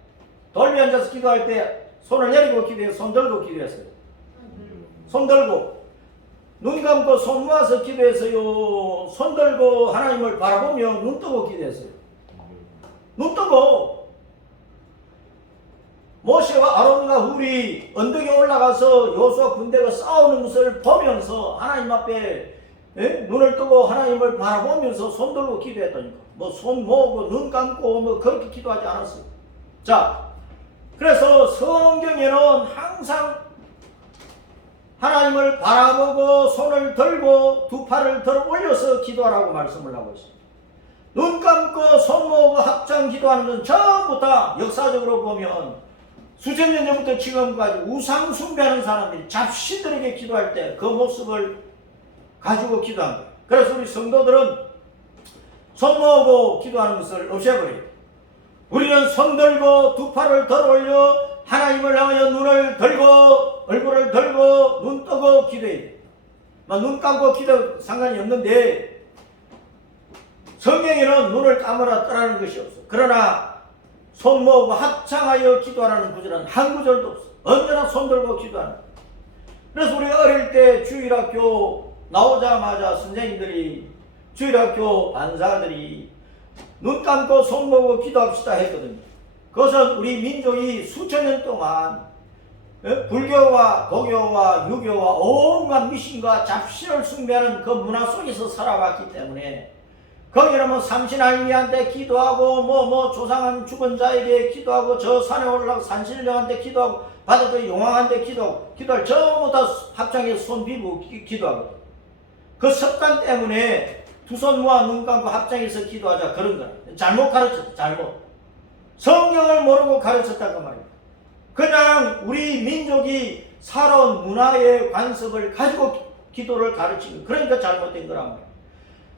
돌 위에 앉아서 기도할 때 손을 내리고 기도해서 손 들고 기도했어요. 손 들고. 눈 감고 손 모아서 기도했어요? 손 들고 하나님을 바라보며 눈 뜨고 기도했어요? 눈 뜨고. 모세와 아론과 훌이 언덕에 올라가서 여호수아 군대가 싸우는 것을 보면서 하나님 앞에 눈을 뜨고 하나님을 바라보면서 손 들고 기도했다니까. 뭐 손 모으고 눈 감고 뭐 그렇게 기도하지 않았어요. 자, 그래서 성경에는 항상 하나님을 바라보고 손을 들고 두 팔을 들어 올려서 기도하라고 말씀을 하고 있습니다. 눈 감고 손 모으고 합장 기도하는 건 전부 다 역사적으로 보면 수천 년 전부터 지금까지 우상 숭배하는 사람들이 잡신들에게 기도할 때 그 모습을 가지고 기도한 거예요. 그래서 우리 성도들은 손 모으고 기도하는 것을 없애버려요. 우리는 손 들고 두 팔을 들어 올려 하나님을 향하여 눈을 들고 얼굴을 들고 눈 뜨고 기도해야 돼요. 눈 감고 기도 상관이 없는데 성경에는 눈을 감으라 뜨라는 것이 없어. 그러나 손 모으고 합창하여 기도하라는 구절은 한 구절도 없어. 언제나 손 들고 기도하는 거예요. 그래서 우리가 어릴 때 주일학교 나오자마자 선생님들이 주일학교 반사들이 눈 감고 손 모으고 기도합시다 했거든요. 그것은 우리 민족이 수천 년 동안 불교와 도교와 유교와 온갖 미신과 잡신을 숭배하는 그 문화 속에서 살아왔기 때문에 거기는 뭐 삼신할미한테 기도하고 뭐 조상한 죽은 자에게 기도하고 저 산에 올라가 산신령한테 기도하고 바다도 용왕한테 기도하고 기도할 전부 다 합창해서 손 비고 기도하거든. 그 습관 때문에 두 손 모아 눈 감고 합장해서 기도하자 그런 거야. 잘못 가르쳤다. 잘못. 성경을 모르고 가르쳤다고 말이야. 그냥 우리 민족이 살아온 문화의 관습을 가지고 기도를 가르치는 그러니까 잘못된 거란 말이야.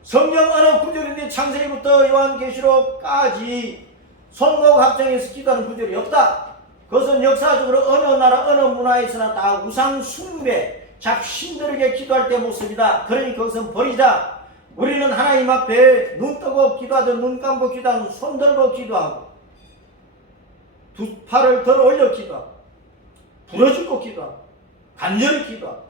성경 어느 구절인데 창세기부터 요한계시록까지 손 모아 합장해서 기도하는 구절이 없다. 그것은 역사적으로 어느 나라 어느 문화에서나 다 우상 숭배 잡신들에게 기도할 때 모습이다. 그러니 그것은 버리자. 우리는 하나님 앞에 눈 뜨고 기도하든 눈 감고 기도하든 손 들고 기도하고 두 팔을 들어 올려 기도하고 부러지고 기도하고 간절히 기도하고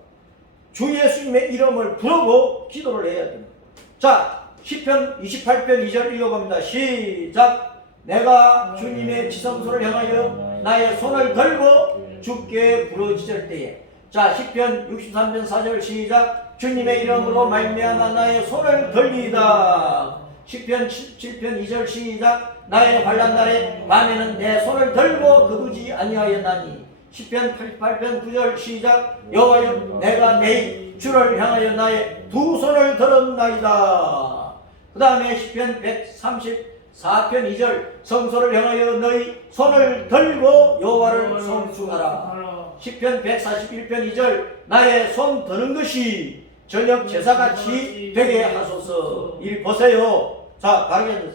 주 예수님의 이름을 부르고 기도를 해야 됩니다. 자, 시편 28편 2절 읽어봅니다. 시작. 내가 주님의 지성소를 향하여 나의 손을 들고 주께 부르짖을 때에. 자, 시편 63편 4절 시작. 주님의 이름으로 말미암아 나의 손을 들리이다. 시편 7편 2절 시작. 나의 환난 날에 밤에는 내 손을 들고 거두지 아니하였나니. 시편 88편 9절 시작. 여호와여 내가 내일 주를 향하여 나의 두 손을 들었나이다. 그 다음에 시편 134편 2절 성소를 향하여 너희 손을 들고 여호와를 송축하라. 시편 141편 2절 나의 손 드는 것이 저녁 제사같이 되게 하소서. 이 보세요. 자, 바르게.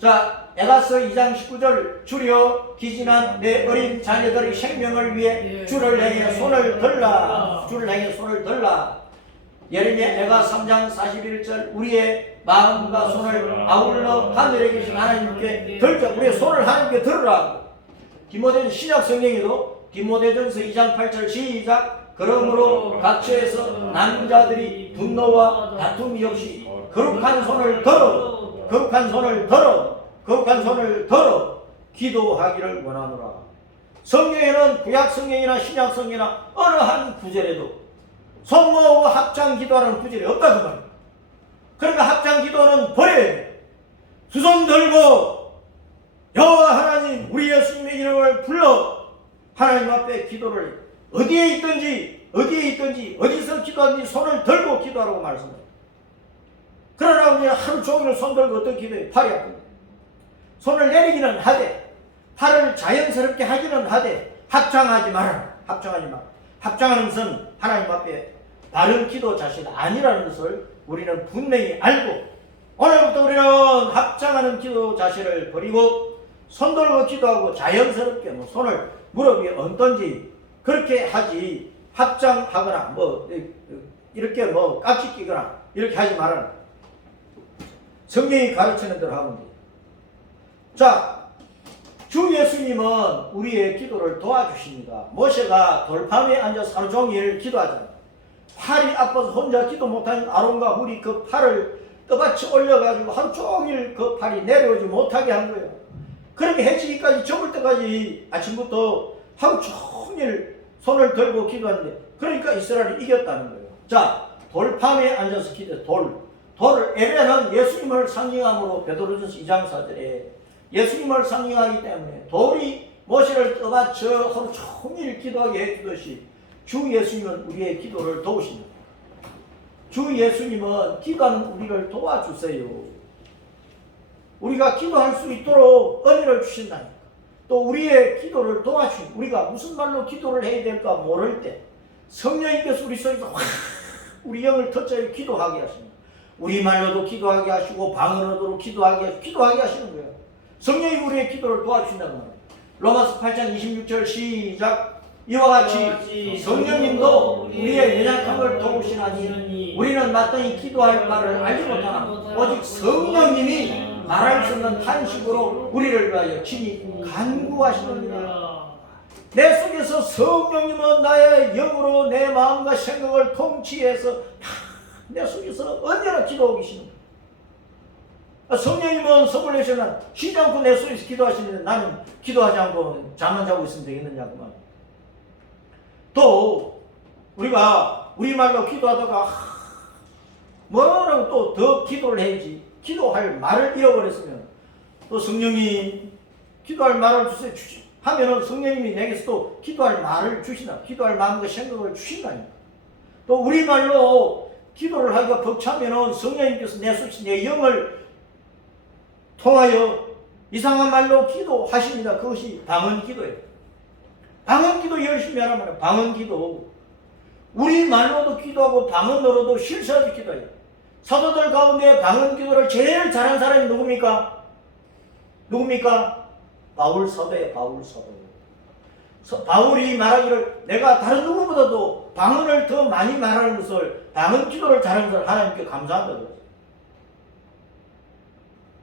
자, 에가서 2장 19절 주려 기진한 내 어린 자녀들의 생명을 위해 주를 향해 손을 들라. 주를 향해 손을 들라. 예레미야 에가 3장 41절 우리의 마음과 손을 아울러 하늘에 계신 하나님께 들자. 우리의 손을 하나님께 들으라. 디모데전 신약 성경에도 디모데전서 2장 8절 시작. 그러므로 각처에서 남자들이 분노와 다툼이 없이 거룩한 손을 들어 거룩한 손을 들어 거룩한 손을 들어 기도하기를 원하노라. 성경에는 구약 성경이나 신약 성경이나 어느 한 구절에도 손 모으고 합장 기도하는 구절이 없다 그 말이야. 그러니까 합장 기도는 버려야 돼. 두 손 들고 여호와 하나님 우리 예수님의 이름을 불러 하나님 앞에 기도를 해. 어디에 있든지 어디서 기도하든지 손을 들고 기도하라고 말씀해요. 그러나 우리는 하루 종일 손 들고 어떻게 기도해? 팔이 아픈데. 손을 내리기는 하되 팔을 자연스럽게 하기는 하되 합장하지 마라. 합장하지 마라. 합장하는 것은 하나님 앞에 바른 기도 자신 아니라는 것을 우리는 분명히 알고 오늘부터 우리는 합장하는 기도 자신을 버리고 손 들고 기도하고 자연스럽게 손을 무릎 위에 얹든지 그렇게 하지 합장하거나 이렇게 깍지 끼거나 이렇게 하지 말아라. 성경이 가르치는 대로 하면 돼. 자, 주 예수님은 우리의 기도를 도와주십니다. 모세가 돌판 위에 앉아서 하루 종일 기도하잖아요. 팔이 아파서 혼자 기도 못하는 아론과 훌이 그 팔을 떠받쳐 올려가지고 하루 종일 그 팔이 내려오지 못하게 한 거예요. 그렇게 해지기까지 접을 때까지 아침부터 하루 종일 손을 들고 기도하는데, 그러니까 이스라엘이 이겼다는 거예요. 자, 돌판에 앉아서 기도해. 돌을 에레는 예수님을 상징함으로 베드로전서 2장 4절에 예수님을 상징하기 때문에 돌이 모세를 떠받쳐 하루 종일 기도하게 해주듯이 주 예수님은 우리의 기도를 도우십니다. 주 예수님은 기도하는 우리를 도와주세요. 우리가 기도할 수 있도록 은혜를 주신다니까. 또 우리의 기도를 도와주신, 우리가 무슨 말로 기도를 해야 될까 모를 때 성령님께서 우리 속에서 확 우리 영을 터져서 기도하게 하십니다. 우리말로도 기도하게 하시고 방언으로도 기도하게 하시는 거예요. 성령이 우리의 기도를 도와주신다는 말이에요. 로마서 8장 26절 시작. 이와 같이 성령님도 우리의 연약함을 도우시나니 우리는 마땅히 기도할 바를 알지 못하나 오직 성령님이 말할 수 없는 탄식으로 우리를 위하여 친히 간구하시느니라. 내 속에서 성령님은 나의 영으로 내 마음과 생각을 통치해서 내 속에서 언제나 기도하고 계시는 거예요. 성령님은 선물 내시면 쉬지 않고 내 속에서 기도하시는데 나는 기도하지 않고 잠만 자고 있으면 되겠느냐 그 말. 또 우리가 우리말로 기도하다가 뭐라고 또 더 기도를 해야지 기도할 말을 잃어버렸으면 또 성령이 기도할 말을 주세요 하면은 성령님이 내게서 또 기도할 말을 주시나 기도할 마음과 생각을 주신다니까. 또 우리말로 기도를 하기가 벅차면은 성령님께서 내 속에 내 영을 통하여 이상한 말로 기도하십니다. 그것이 방언기도예요. 방언기도 열심히 하라면 방언기도 우리 말로도 기도하고 방언으로도 실수하지 기도해요. 사도들 가운데 방언기도를 제일 잘한 사람이 누굽니까? 바울 사도예요. 바울이 말하기를 내가 다른 누구보다도 방언을 더 많이 말하는 것을 방언기도를 잘하는 것을 하나님께 감사한다고 했어요.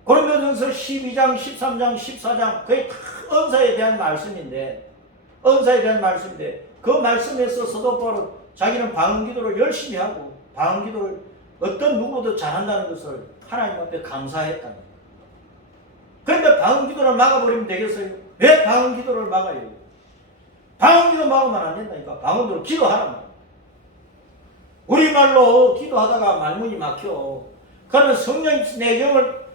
고린도전서 12장, 13장, 14장 거의 다 은사에 대한 말씀인데 그 말씀에서 사도 바울은 자기는 방언기도를 열심히 하고 방언기도를 어떤 누구보다 잘한다는 것을 하나님 앞에 감사했다는 거예요. 그런데 방언기도를 막아버리면 되겠어요? 왜 방언기도를 막아요? 방언기도 막으면 안 된다니까. 방언으로 기도하란 말이에요. 우리말로 기도하다가 말문이 막혀. 그러면 성령이 내 영을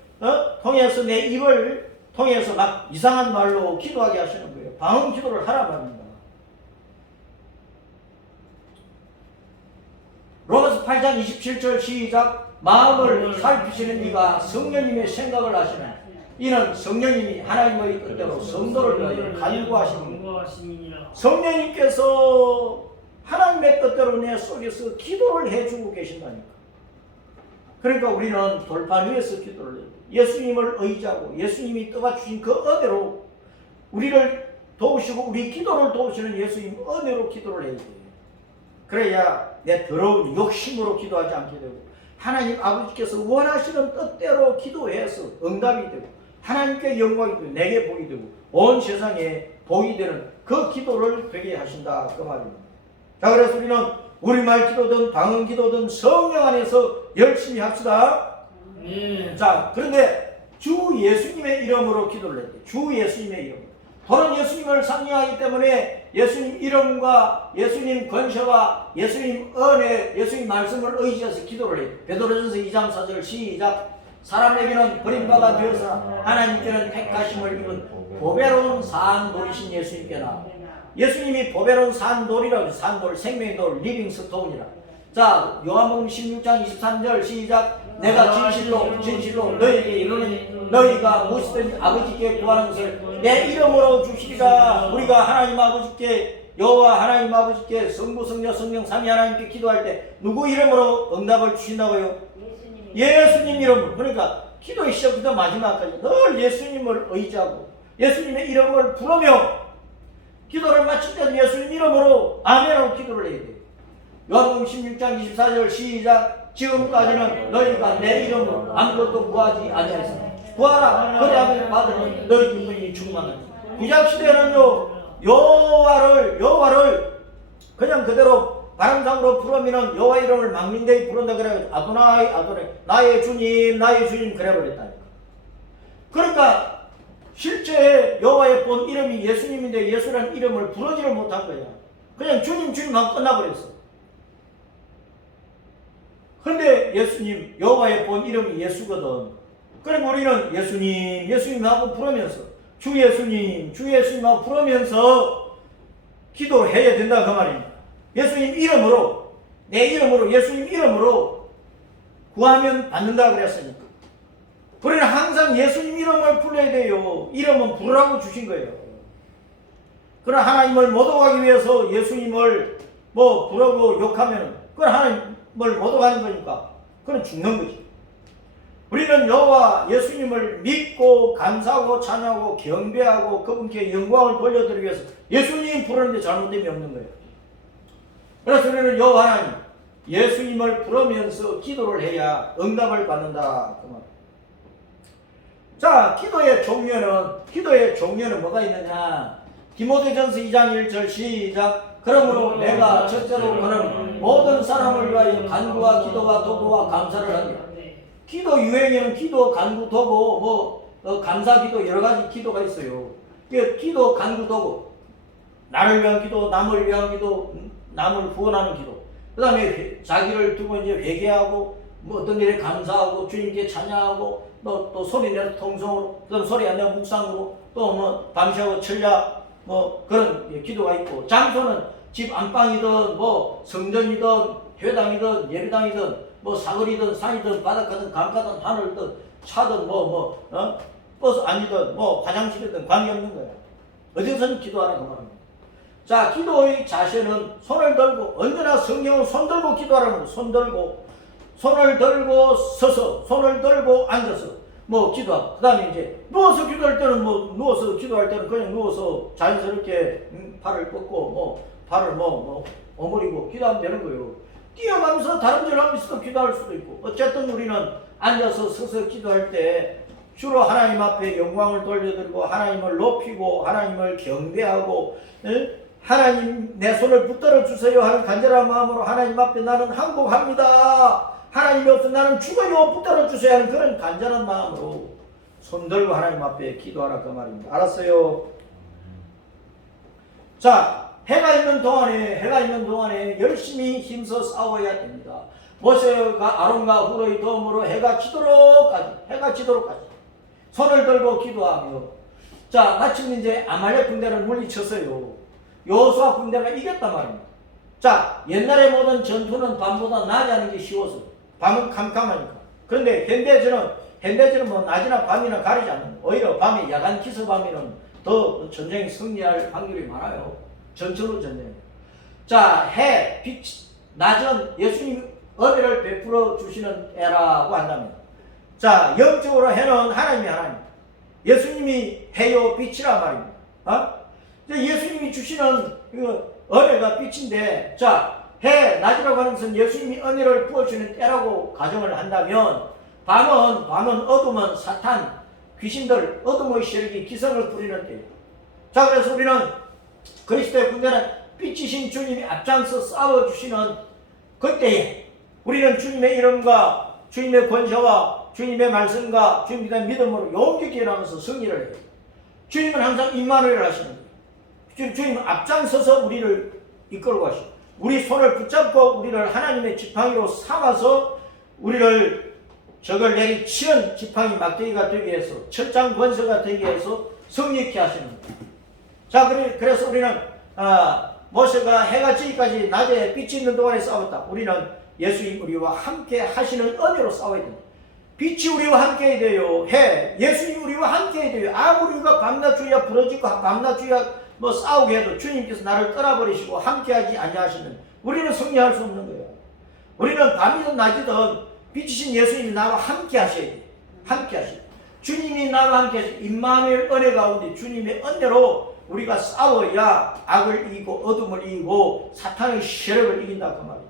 통해서 내 입을 통해서 막 이상한 말로 기도하게 하시는 거예요. 방언기도를 하란 말입니다. 로마서 8장 27절 시작. 마음을 살피시는 이가 성령님의 생각을 하시는 이는 성령님이 하나님의 뜻대로 성도를 위하여 간구하시니라. 성령님께서 하나님의 뜻대로 내 속에서 기도를 해주고 계신다니까. 그러니까 우리는 돌판 위에서 기도를 해요. 예수님을 의지하고 예수님이 떠받주신 그 은혜로 우리를 도우시고 우리 기도를 도우시는 예수님 은혜로 기도를 해야 돼요. 그래야 내 더러운 욕심으로 기도하지 않게 되고 하나님 아버지께서 원하시는 뜻대로 기도해서 응답이 되고 하나님께 영광이 되고 내게 복이 되고 온 세상에 복이 되는 그 기도를 되게 하신다 그 말입니다. 자, 그래서 우리는 우리말 기도든 방언 기도든 성령 안에서 열심히 합시다. 자, 그런데 주 예수님의 이름으로 기도를 해야 돼. 주 예수님의 이름. 돌은 예수님을 상징하기 때문에 예수님 이름과 예수님 권세와 예수님 은혜, 예수님 말씀을 의지해서 기도를 해요. 베드로전서 2장 4절 시작. 사람에게는 버림받아 되어서 하나님께는 택하심을 입은 보배로운 산돌이신 예수님께나. 예수님이 보배로운 산돌이라고 해서 산돌, 생명의 돌, 리빙스톤이라. 자, 요한복음 16장 23절 시작. 내가 진실로 너희에게 이르노니 너희가 무엇이든지 아버지께 구하는 것을 내 이름으로 주시리라. 우리가 하나님 아버지께 여호와 하나님 아버지께 성부 성자 성령 삼위 하나님께 기도할 때 누구 이름으로 응답을 주신다고요? 예수님 이름으로. 그러니까 기도의 시작부터 마지막까지 늘 예수님을 의지하고 예수님의 이름을 부르며 기도를 마칠 때는 예수님 이름으로 아멘하고 기도를 해야 돼요. 요한복음 16장 24절 시작. 지금까지는 너희가 내 이름으로 아무것도 구하지 아니하였으나 구하라 그리하면 받으니 너희 기쁨이 충만하니. 구약시대는요 여호와를 그냥 그대로 바람상으로 부르면은 여호와 이름을 망민대에 부른다 그래. 아도나이 아도나이 나의 주님 그래 버렸다니까. 그러니까 실제 여호와의 본 이름이 예수님인데 예수라는 이름을 부르지를 못한 거야. 그냥 주님만 끝나버렸어. 근데 예수님, 여호와의 본 이름이 예수거든. 그리고 우리는 예수님하고 부르면서 주 예수님하고 부르면서 기도를 해야 된다 그 말입니다. 예수님 이름으로, 내 이름으로, 예수님 이름으로 구하면 받는다 그랬으니까. 우리는 항상 예수님 이름을 불러야 돼요. 이름은 부르라고 주신 거예요. 그러나 하나님을 모독하기 위해서 예수님을 부르고 욕하면 그건 하나님을 모독하는 거니까 그건 죽는 거지. 우리는 여호와 예수님을 믿고 감사하고 찬양하고 경배하고 그분께 영광을 돌려드리기 위해서 예수님 부르는데 잘못됨이 없는 거예요. 그래서 우리는 여호와 하나님 예수님을 부르면서 기도를 해야 응답을 받는다 그 말. 자, 기도의 종류는 뭐가 있느냐? 디모데전서 2장 1절 시작. 그러므로 내가 첫째로 그는 모든 사람을 위하여 간구와 기도와 도구와 감사를 하리라. 기도 유행에는 기도, 간구, 도구, 감사 기도 여러 가지 기도가 있어요. 기도, 간구, 도구. 나를 위한 기도, 남을 위한 기도, 남을 구원하는 기도. 그 다음에 자기를 두고 이제 회개하고 어떤 일에 감사하고 주님께 찬양하고 또 소리 내서 통성으로, 그다음 소리 안 내면 묵상으로, 또 밤새고 철야 그런 기도가 있고, 장소는 집 안방이든 성전이든 회당이든 예배당이든 사거리든 산이든 바닷가든 강가든 하늘이든 차든 버스 아니든 화장실이든 관계없는 거야. 어디서든 기도하라 그 말입니다. 자, 기도의 자세는 손을 들고, 언제나 성경은 손 들고 기도하라는 거예요. 손을 들고 서서, 손을 들고 앉아서 기도하고, 그 다음에 이제 누워서 기도할 때는 그냥 누워서 자연스럽게 팔을 뻗고 발을 오므리고 기도하면 되는 거예요. 뛰어가면서 다른 줄 하면서도 기도할 수도 있고, 어쨌든 우리는 앉아서 서서 기도할 때 주로 하나님 앞에 영광을 돌려드리고 하나님을 높이고 하나님을 경배하고, 하나님 내 손을 붙들어 주세요 하는 간절한 마음으로 하나님 앞에 나는 항복합니다, 하나님이 없어 나는 죽어요 붙들어 주세요 하는 그런 간절한 마음으로 손 들고 하나님 앞에 기도하라 그 말입니다. 알았어요? 자, 해가 있는 동안에 열심히 힘써 싸워야 됩니다. 모세가 아론과 훌의 도움으로 해가 지도록까지 손을 들고 기도하며, 자, 마침 이제 아말렉 군대를 물리쳤어요. 여호수아 군대가 이겼단 말입니다. 자, 옛날의 모든 전투는 밤보다 낮에 하는 게 쉬워서, 밤은 캄캄하니까. 그런데 현대전은 낮이나 밤이나 가리지 않는, 오히려 밤에 야간 기습하면은 더 전쟁이 승리할 확률이 많아요. 전투로 전쟁. 자, 빛, 낮은 예수님 은혜를 베풀어 주시는 때라고 한다면, 자, 영적으로 해는 하나님. 예수님이 해요 빛이란 말입니다. 예수님이 주시는 은혜가 빛인데, 자, 낮이라고 하는 것은 예수님이 은혜를 부어주는 때라고 가정을 한다면, 밤은 어둠은 사탄, 귀신들, 어둠의 세력이 기성을 부리는 때예요. 자, 그래서 우리는 그리스도의 군대는 빛이신 주님이 앞장서 싸워주시는 그때에 우리는 주님의 이름과 주님의 권세와 주님의 말씀과 주님에 대한 믿음으로 용기있게 일어나면서 승리를 해요. 주님은 항상 임마누엘 하시는 거예요. 주님은 앞장서서 우리를 이끌고 가시고, 우리 손을 붙잡고 우리를 하나님의 지팡이로 삼아서 우리를 적을 내리치는 지팡이 막대기가 되기 위해서, 철장 권세가 되기 위해서 승리케 하시는 거예요. 자, 그래서 우리는 모세가 해가 지기까지 낮에 빛이 있는 동안에 싸웠다. 우리는 예수님 우리와 함께 하시는 은혜로 싸워야 됩니다. 빛이 우리와 함께 해야 돼요. 예수님 우리와 함께 해야 돼요. 아무리 우리가 밤낮 주야 부러지고 밤낮 주야 싸우게 해도 주님께서 나를 떠나버리시고 함께하지 아니하시면 우리는 승리할 수 없는 거예요. 우리는 밤이든 낮이든 빛이신 예수님이 나와 함께 하셔야 돼요. 함께 하셔야 돼요. 주님이 나와 함께 하셔야 돼요. 임마누엘 은혜 가운데 주님의 은혜로 우리가 싸워야 악을 이기고 어둠을 이기고 사탄의 세력을 이긴다 그 말이에요.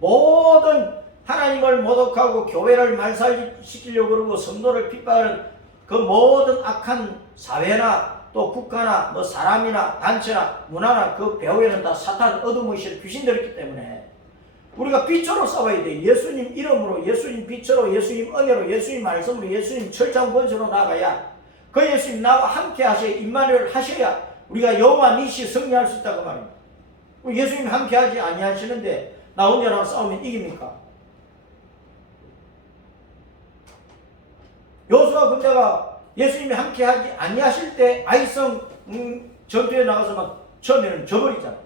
모든 하나님을 모독하고 교회를 말살시키려고 그러고 성도를 핍박하는 그 모든 악한 사회나 또 국가나 사람이나 단체나 문화나 그 배후에는 다 사탄 어둠의 세력 귀신들이 있기 때문에 우리가 빛으로 싸워야 돼. 예수님 이름으로, 예수님 빛으로, 예수님 은혜로, 예수님 말씀으로, 예수님 철장 권세로 나가야 그 예수님 나와 함께 하셔야, 임마누엘 하셔야 우리가 여호와 니시 승리할 수 있다고 말입니다. 예수님 함께 하지 아니하시는데 나 혼자랑 싸우면 이깁니까? 여호수아 군대가 예수님이 함께 하지 아니하실 때 아이성 전투에 나가서 막 처음에는 져버리잖아.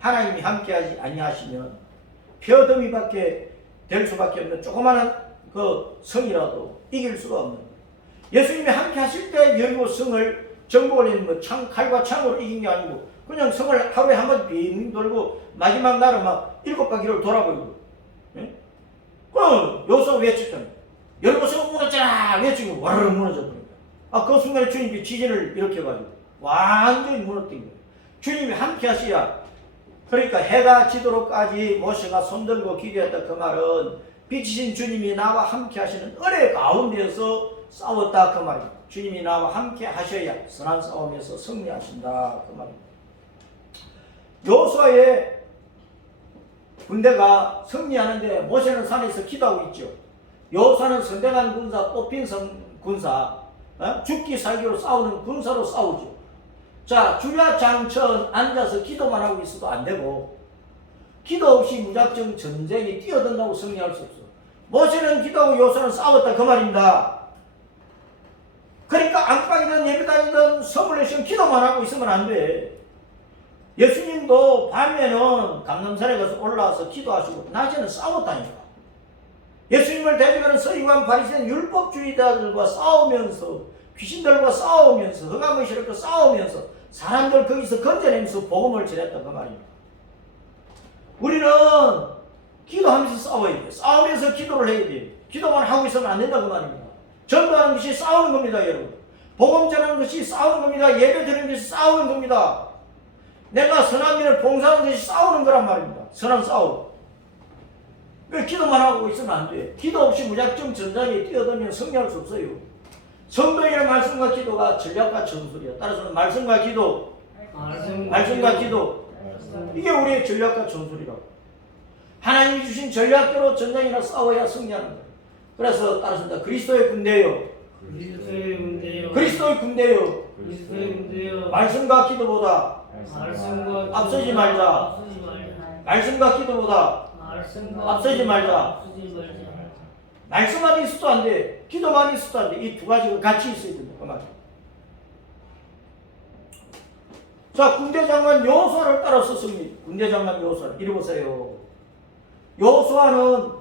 하나님이 함께 하지 아니하시면 벼더미밖에 될 수밖에 없는 조그마한 그 성이라도 이길 수가 없는 거예요. 예수님이 함께 하실 때 여리고 성을 정복을 뭐 칼과 창으로 이긴 게 아니고 그냥 성을 하루에 한 번 빙 돌고 마지막 날은 막 7바퀴를 돌아버리고. 예? 그럼 여호수아 외쳤잖아요. 여리고 성은 무너져라 외치고 와르르 무너져 버립니다. 그 순간에 주님이 지진을 일으켜가지고 완전히 무너뜨린 거예요. 주님이 함께 하셔야. 그러니까 해가 지도록까지 모세가 손들고 기도했다. 그 말은 빛이신 주님이 나와 함께 하시는 은혜 가운데서 싸웠다. 그 말입니다. 주님이 나와 함께 하셔야 선한 싸움에서 승리하신다. 그 말입니다. 여호수아의 군대가 승리하는데 모세는 산에서 기도하고 있죠. 여호수아는 선대간 군사, 뽑힌 군사, 죽기 살기로 싸우는 군사로 싸우죠. 자, 주야장천 앉아서 기도만 하고 있어도 안 되고 기도 없이 무작정 전쟁에 뛰어든다고 승리할 수 없어. 모세는 기도하고 여호수아는 싸웠다. 그 말입니다. 그러니까 안방이든 예배당이든 서울에서 기도만 하고 있으면 안 돼. 예수님도 밤에는 감람산에 가서 올라와서 기도하시고 낮에는 싸웠다니까. 예수님을 대적하는 서기관 바리새인 율법주의자들과 싸우면서 귀신들과 싸우면서 흑암의실과 싸우면서 사람들 거기서 건져내면서 복음을 전했다. 그 말입니다. 우리는 기도하면서 싸워야 돼. 싸우면서 기도를 해야 돼. 기도만 하고 있으면 안 된다. 그 말입니다. 전도하는 것이 싸우는 겁니다. 여러분. 복음 전하는 것이 싸우는 겁니다. 예배 드리는 것이 싸우는 겁니다. 내가 선한 일을 봉사하는 것이 싸우는 거란 말입니다. 선한 싸움. 왜 기도만 하고 있으면 안 돼. 기도 없이 무작정 전장에 뛰어들면 승리할 수 없어요. 성도의 말씀과 기도가 전략과 전술이야. 따라서 말씀과 기도, 말씀과 기도, 이게 우리의 전략과 전술이라고. 하나님이 주신 전략대로 전장이나 싸워야 승리하는 거예요. 그래서 따라서 그리스도의 군대요. 그리스도의 군대요. 그리스도의 군대요. 그리스도의 군대요. 말씀과 기도보다 앞서지 말자. 말씀과 기도보다 앞서지 말자. 말씀만 있어도 안 돼. 기도만 있어도 안 돼. 이 두 가지가 같이 있어야 된다. 그 말이야. 자, 군대장관 여호수아를 따라서 승리. 군대장관 여호수아. 이리 보세요. 여호수아는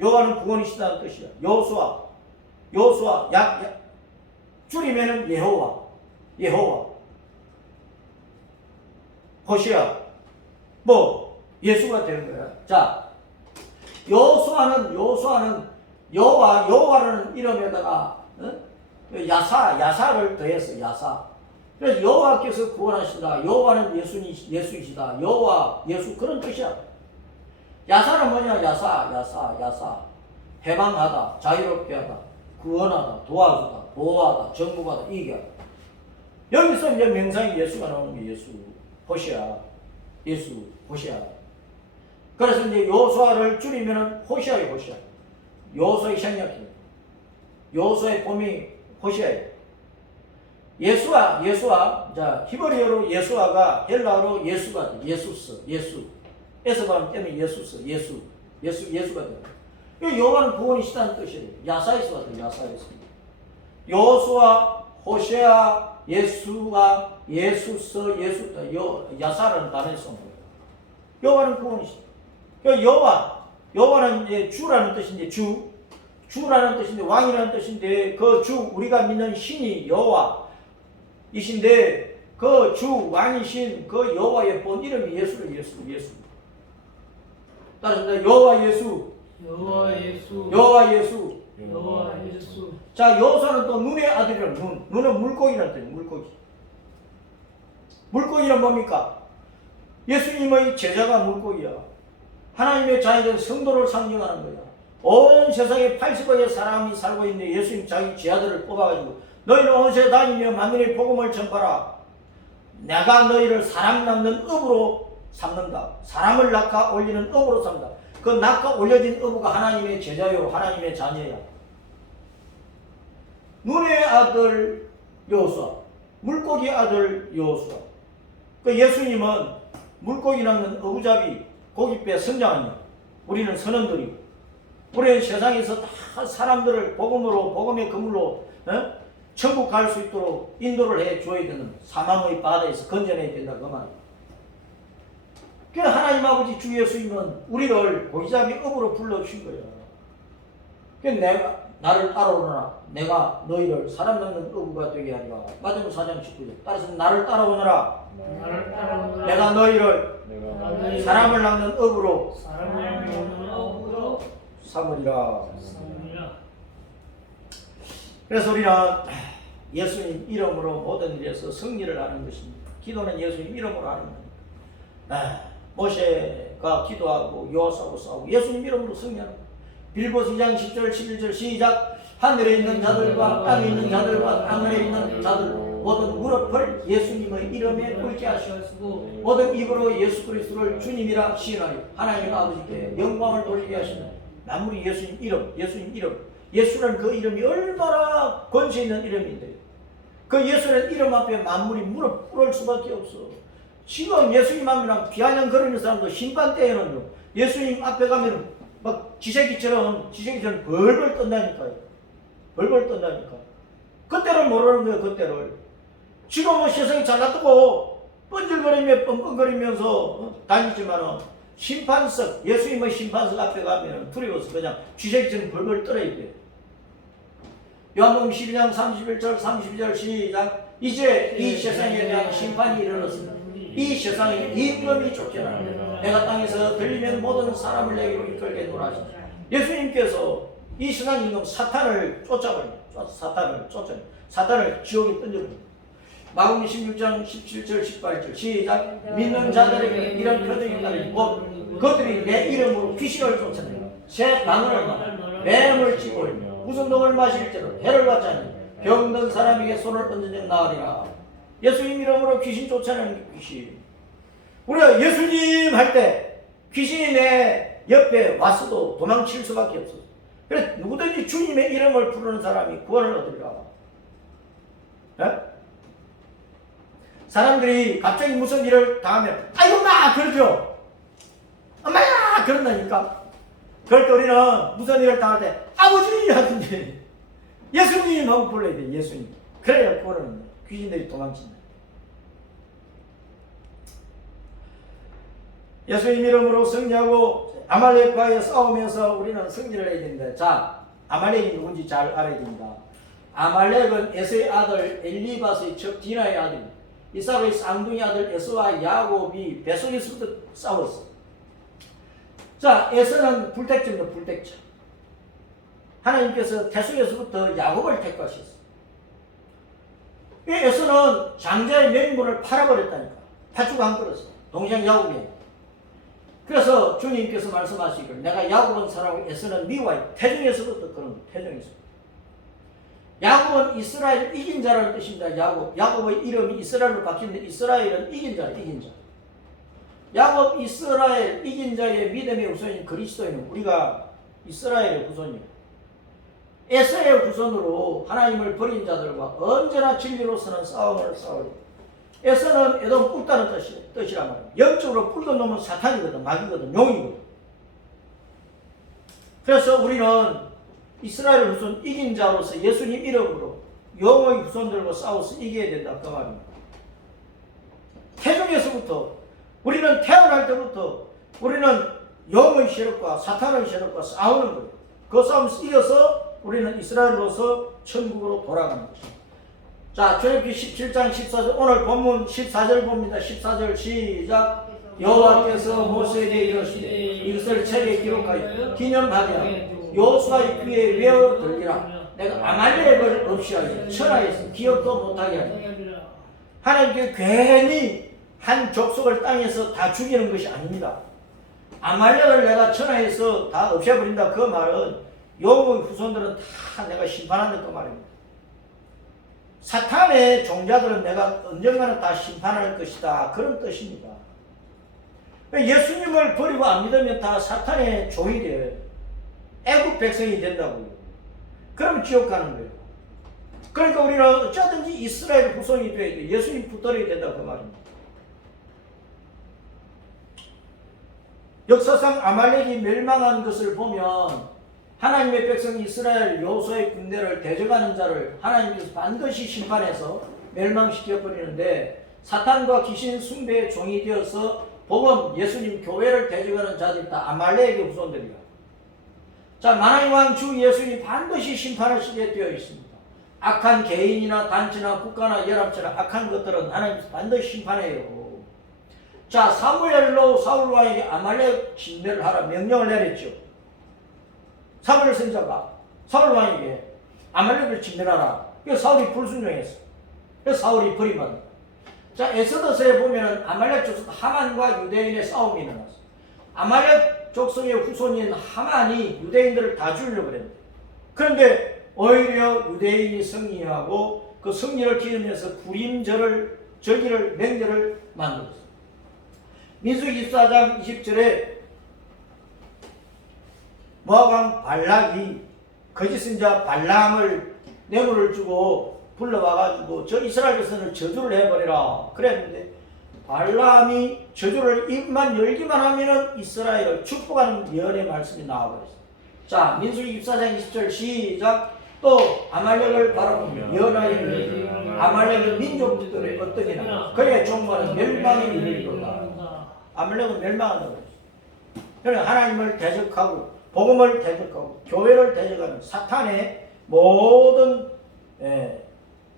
여호와는 구원이시다는 뜻이야. 여호수아 줄이면은 여호와 호시아 예수가 되는 거야. 자, 여호수아는 여호와라는 이름에다가 야사를 더했어. 야사. 그래서 여호와께서 구원하신다. 여호와는 예수이시다. 여호와 예수 그런 뜻이야. 야사는 뭐냐? 야사. 해방하다, 자유롭게 하다, 구원하다, 도와주다, 보호하다, 정복하다, 이게 하다. 여기서 이제 명상이 예수가 나오는 게 예수, 호시아. 그래서 이제 여호수아를 줄이면은 호시아예요, 호시아. 여호수아의 생략이에요. 여호수아의 본명이 호시아예요. 예수아. 자, 히브리어로 예수아가 헬라어로 예수가 돼. 예수에서 가면 때문에 예수가 돼. 여호와는 구원이시다는 뜻이에요. 야사에서 왔다. 야사에서. 여호수아, 호시아, 예수아, 예수서, 야사라는 단어를 쓴 거예요. 여호와는 구원이시다. 여호와는 이제 주라는 뜻인데 주라는 뜻인데 왕이라는 뜻인데 그 주 우리가 믿는 신이 여호와이신데 그 주 왕이신 그 여호와의 본 이름이 예수. 따라서 여호와 예수. 자, 여호수아는 또 눈의 아들이라는 눈은 물고기라는 뜻이에요. 물고기는 뭡니까? 예수님의 제자가 물고기야. 하나님의 자녀들 성도를 상징하는 거야. 온 세상에 80억의 사람이 살고 있는데 예수님 자기 제자들을 뽑아가지고 너희는 온 세상에 다니며 만민의 복음을 전파라. 내가 너희를 사람 낳는 업으로 삼는다. 사람을 낚아 올리는 어부로 삼는다. 그 낚아 올려진 어부가 하나님의 제자요, 하나님의 자녀야. 눈의 아들 여호수아, 물고기 아들 여호수아. 그 예수님은 물고기 낚는 어부잡이, 고깃배 선장이야. 우리는 선원들이고, 우리는 세상에서 다 사람들을 복음의 그물로 천국 갈 수 있도록 인도를 해 줘야 되는 사망의 바다에서 건져내야 된다 그 말. 그 하나님 아버지 주 예수님은 우리를 고기잡이 업으로 불러주신 거야. 그 내가 나를 따라오너라, 내가 너희를 사람 낚는 어부가 되게 하리라. 마태복음 4장 19절. 따라서 나를 따라오너라, 나를 따라오너라. 내가 너희를 사람을 낚는 업으로 삼으리라. 그래서 우리는 예수님 이름으로 모든 일에서 승리를 하는 것입니다. 기도는 예수님 이름으로 하는 겁니다. 모세가 기도하고 여호수아하고 싸우고 예수님 이름으로 승리하는 겁니다. 빌보스 2장 10절 11절 시작. 하늘에 있는 자들과 땅에 있는 자들과 땅에 있는 자들 모든 무릎을 예수님의 이름에 꿇게 하시고 모든 입으로 예수 그리스도를 주님이라 시인하리. 하나님 아버지께 영광을 돌리게 하시는 만물이 예수님 이름, 예수님 이름. 예수라는 그 이름이 얼마나 권세 있는 이름인데 그 예수라는 이름 앞에 만물이 무릎 꿇을 수밖에 없어. 지금 예수님 앞이랑 비아냥 거리는 사람도 심판 때에는요, 예수님 앞에 가면 막 지새끼처럼 벌벌 떤다니까요. 벌벌 떤다니까. 그때를 모르는 거예요. 그때를. 지금은 세상이 잘났다고 뻔질거리며 뻥뻥거리면서 다니지만은 심판석, 예수님의 심판석 앞에 가면 두려워서 그냥 쥐새끼처럼 벌벌 떨어야 돼. 요한복음 12장 31절 32절 시작. 이제 이 세상에 대한 심판이 이르렀습니다. 이 세상에 임금이 쫓겨나는 내가 땅에서 들리면 모든 사람을 내게로 이끌게 노라지. 예수님께서 이 세상 임금 사탄을 쫓아버립니다. 사탄을 지옥에 던져버립니다. 마가복음 16장 17절 18절 시작. 믿는 자들에게 이런 표정이 따르니 곧 그들이 내 이름으로 귀신을 쫓아내며 새 방언을 말하며 뱀을 쥐고 무슨 놈을 마실지로 해를 받지 않으니 병든 사람에게 손을 얹은 적 나으리라. 예수님 이름으로 귀신 쫓아내는 귀신. 우리가 예수님 할 때 귀신이 내 옆에 왔어도 도망칠 수밖에 없어. 그래서 누구든지 주님의 이름을 부르는 사람이 구원을 얻으리라. 네? 사람들이 갑자기 무슨 일을 당하면 아이고 엄마 그러죠. 엄마야 그런다니까. 그럴 때 우리는 무슨 일을 당할 때 아버지 하든지 예수님 하고 불러야 돼. 예수님. 그래야 구원을 귀신들이 도망친다. 예수님 이름으로 승리하고 아말렉과의 싸우면서 우리는 승리를 해야 됩니다. 자, 아말렉이 누군지 잘 알아야 됩니다. 아말렉은 에서의 아들 엘리바스의 첩 디나의 아들, 이삭의 쌍둥이 아들 에서와 야곱이 뱃속에서부터 싸웠어. 자, 에서는 불택자입니다. 불택자. 하나님께서 태속에서부터 야곱을 택하셨어. 이 에서는 장자의 명분을 팔아버렸다니까. 팥죽 안 끌었어. 동생 야곱이. 그래서 주님께서 말씀하시기를 내가 야곱은 사랑하고 에서는 미워해. 태중에서부터 그런 거예요. 태중에서. 야곱은 이스라엘을 이긴 자라는 뜻입니다. 야곱의 이름이 이스라엘로 바뀌는데 이스라엘은 이긴 자라, 이긴 자. 야곱 이스라엘 이긴 자의 믿음의 후손인 그리스도인은 우리가 이스라엘의 후손이에요. 에서의 후손으로 하나님을 버린 자들과 언제나 진리로서는 싸움을 싸우리. 에서는 에돔 뿔다는 뜻이란 말이에요. 영적으로 뿔던 놈은 사탄이거든, 마귀거든, 용이거든. 그래서 우리는 이스라엘 후손 이긴 자로서 예수님 이름으로 영의 후손들과 싸워서 이겨야 된다 그 말입니다. 태중에서부터 우리는 태어날 때부터 우리는 영의 세력과 사탄의 세력과 싸우는 거예요. 그 싸움에서 이겨서 우리는 이스라엘로서 천국으로 돌아가는 것입니다. 자, 출애굽기 17장 14절 오늘 본문 14절 봅니다. 14절 시작. 여호와께서 모세에게 이르시되 이것을 책에 기록하여 기념하되 여호수아의 귀에 외어 들리라. 내가 아말렉을 없이 하여 천하에서 기억도 못하게 하리라. 하나님께 괜히 한 족속을 땅에서 다 죽이는 것이 아닙니다. 아말렉을 내가 천하에서 다 없애버린다 그 말은 영의 후손들은 다 내가 심판한다 그 말입니다. 사탄의 종자들은 내가 언젠가는 다 심판할 것이다 그런 뜻입니다. 예수님을 버리고 안 믿으면 다 사탄의 종이 돼요. 애국 백성이 된다고요. 그러면 지옥 가는 거예요. 그러니까 우리는 어쩌든지 이스라엘 후손이 돼야 돼. 예수님 붙들어야 된다 그 말입니다. 역사상 아말렉이 멸망한 것을 보면 하나님의 백성 이스라엘 여호수아의 군대를 대적하는 자를 하나님께서 반드시 심판해서 멸망시켜 버리는데, 사탄과 귀신 숭배의 종이 되어서 복음 예수님 교회를 대적하는 자들이 다 아말렉의 후손들이야. 자, 만왕의 왕 주 예수님 반드시 심판하시게 되어 있습니다. 악한 개인이나 단체나 국가나 연합체나 악한 것들은 하나님께서 반드시 심판해요. 자, 사무엘로 사울 왕에게 아말렉 진멸을 하라 명령을 내렸죠. 사무엘 선지자가 사울 왕에게 아말렉을 진멸하라. 그래서 사울이 불순종했어. 그래서 사울이 버림받았다. 자, 에스더서에 보면은 아말렉 족속 하만과 유대인의 싸움이 일어났어. 아말렉 족속의 후손인 하만이 유대인들을 다 죽이려고 그랬는데, 그런데 오히려 유대인이 승리하고 그 승리를 기념해서 부림절을, 절기를, 명절을 만들었어. 민수기 24장 20절에 모압 왕 발락이 거짓 선지자 발람을 뇌물을 주고 불러와가지고 저 이스라엘 백성을 저주를 해버리라 그랬는데, 발람이 저주를 입만 열기만 하면은 이스라엘을 축복하는 예언의 말씀이 나와버렸어. 자, 민수기 24장 20절 시작. 또 아말렉을 바라보며 예언하여 아말렉의 민족들의 어떻게나 그의 종말은 멸망에 이르리로다. 아말렉은 멸망한다고 그랬어. 그러니까 하나님을 대적하고 복음을 대적하고 교회를 대적하는 사탄의 모든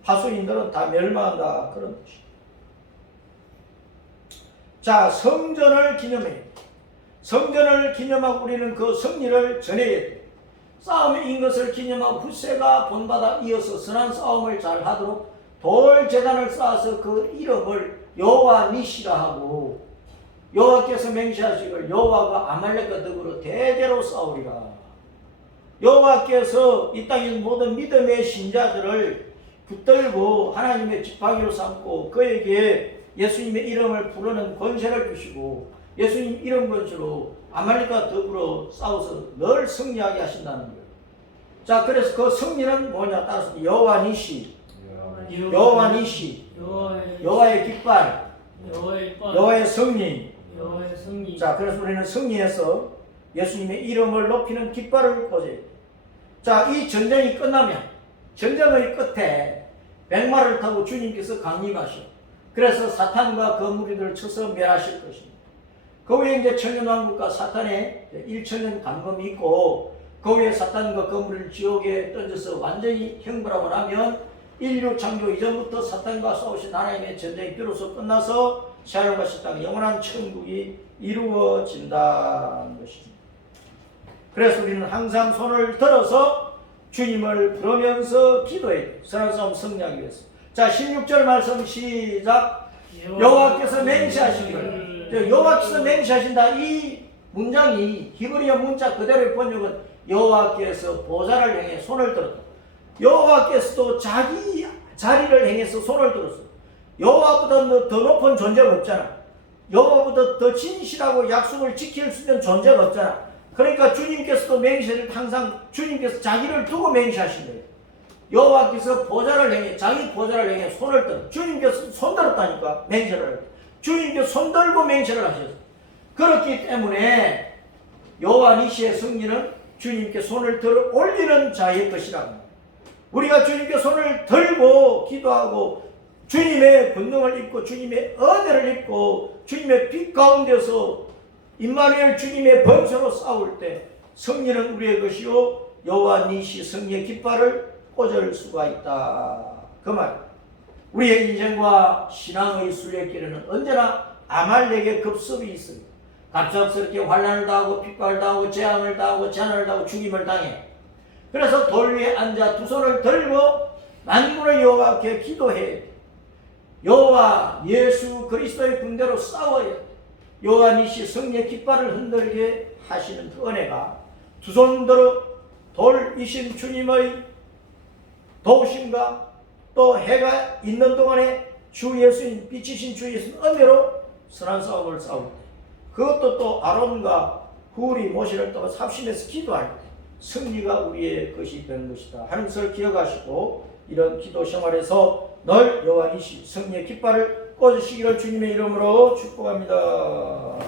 하수인들은 다 멸망한다 그런 뜻이에요. 자, 성전을 기념해. 성전을 기념하고 우리는 그 승리를 전해야 돼. 싸움에 인 것을 기념하고 후세가 본받아 이어서 선한 싸움을 잘 하도록 돌 제단을 쌓아서 그 이름을 여호와 니시라 하고, 여호와께서 맹세하시기를 여호와가 아말렉과 더불어 대대로 싸우리라. 여호와께서 이 땅의 모든 믿음의 신자들을 붙들고 하나님의 지팡이로 삼고 그에게 예수님의 이름을 부르는 권세를 주시고 예수님 이름 권세로 아말렉과 더불어 싸워서 늘 승리하게 하신다는 거예요. 자, 그래서 그 승리는 뭐냐 따라서 여호와 니시, 여호와 니시, 여호와의 깃발, 여호와의 승리. 자, 그래서 우리는 승리해서 예수님의 이름을 높이는 깃발을 꽂아요. 자, 이 전쟁이 끝나면 전쟁의 끝에 백마를 타고 주님께서 강림하셔. 그래서 사탄과 그 무리들을 쳐서 멸하실 것입니다. 그 후에 이제 천년왕국과 사탄의 1천년 감금이 있고, 그 후에 사탄과 그 무리를 지옥에 던져서 완전히 형벌하고 나면 인류 창조 이전부터 사탄과 싸우신 하나님의 전쟁이 비로소 끝나서 새하늘과 새 땅의 영원한 천국이 이루어진다는 것입니다. 그래서 우리는 항상 손을 들어서 주님을 부르면서 기도해야 돼요. 선한 싸움 승리하기 위해서. 자, 16절 말씀 시작. 여호와께서 맹세하시기를. 여호와께서 맹세하신다. 이 문장이 히브리어 문자 그대로의 번역은 여호와께서 보좌를 향해 손을 들었다. 여호와께서도 자기 자리를 향해서 손을 들었어. 여호와보다 더 높은 존재가 없잖아. 여호와보다 더 진실하고 약속을 지킬 수 있는 존재가 없잖아. 그러니까 주님께서도 맹세를 항상 주님께서 자기를 두고 맹세하신 거예요. 여호와께서 보좌를 향해 자기 보좌를 향해 손을 들어. 주님께서 손 들었다니까 맹세를 해요. 주님께서 손 들고 맹세를 하셨어요. 그렇기 때문에 여호와 니시의 승리는 주님께 손을 들어 올리는 자의 것이라고. 우리가 주님께 손을 들고 기도하고 주님의 권능을 입고 주님의 은혜를 입고 주님의 빛 가운데서 임마누엘 주님의 번처로 싸울 때 승리는 우리의 것이요 여호와 니시 승리의 깃발을 꽂을 수가 있다. 그 말. 우리의 인생과 신앙의 순례길에는 언제나 아말렉의 급습이 있습니다. 갑작스럽게 환난을 당하고 핍박을 당하고 재앙을 당하고 재난을 당하고 죽임을 당해. 그래서 돌 위에 앉아 두 손을 들고 만군의 여호와께 기도해. 여호와 예수 그리스도의 군대로 싸워야 여호와 니시 승리의 깃발을 흔들게 하시는 그 은혜가 두 손 들어 돌이신 주님의 도우심과 또 해가 있는 동안에 주 예수님 빛이신 주 예수님 은혜로 선한 싸움을 싸우고 그것도 또 아론과 훌이 모세를 또 삽심해서 기도할 때 승리가 우리의 것이 되는 것이다 하는 것을 기억하시고 이런 기도 생활에서 늘 여호와 이시 승리의 깃발을 꽂으시기를 주님의 이름으로 축복합니다.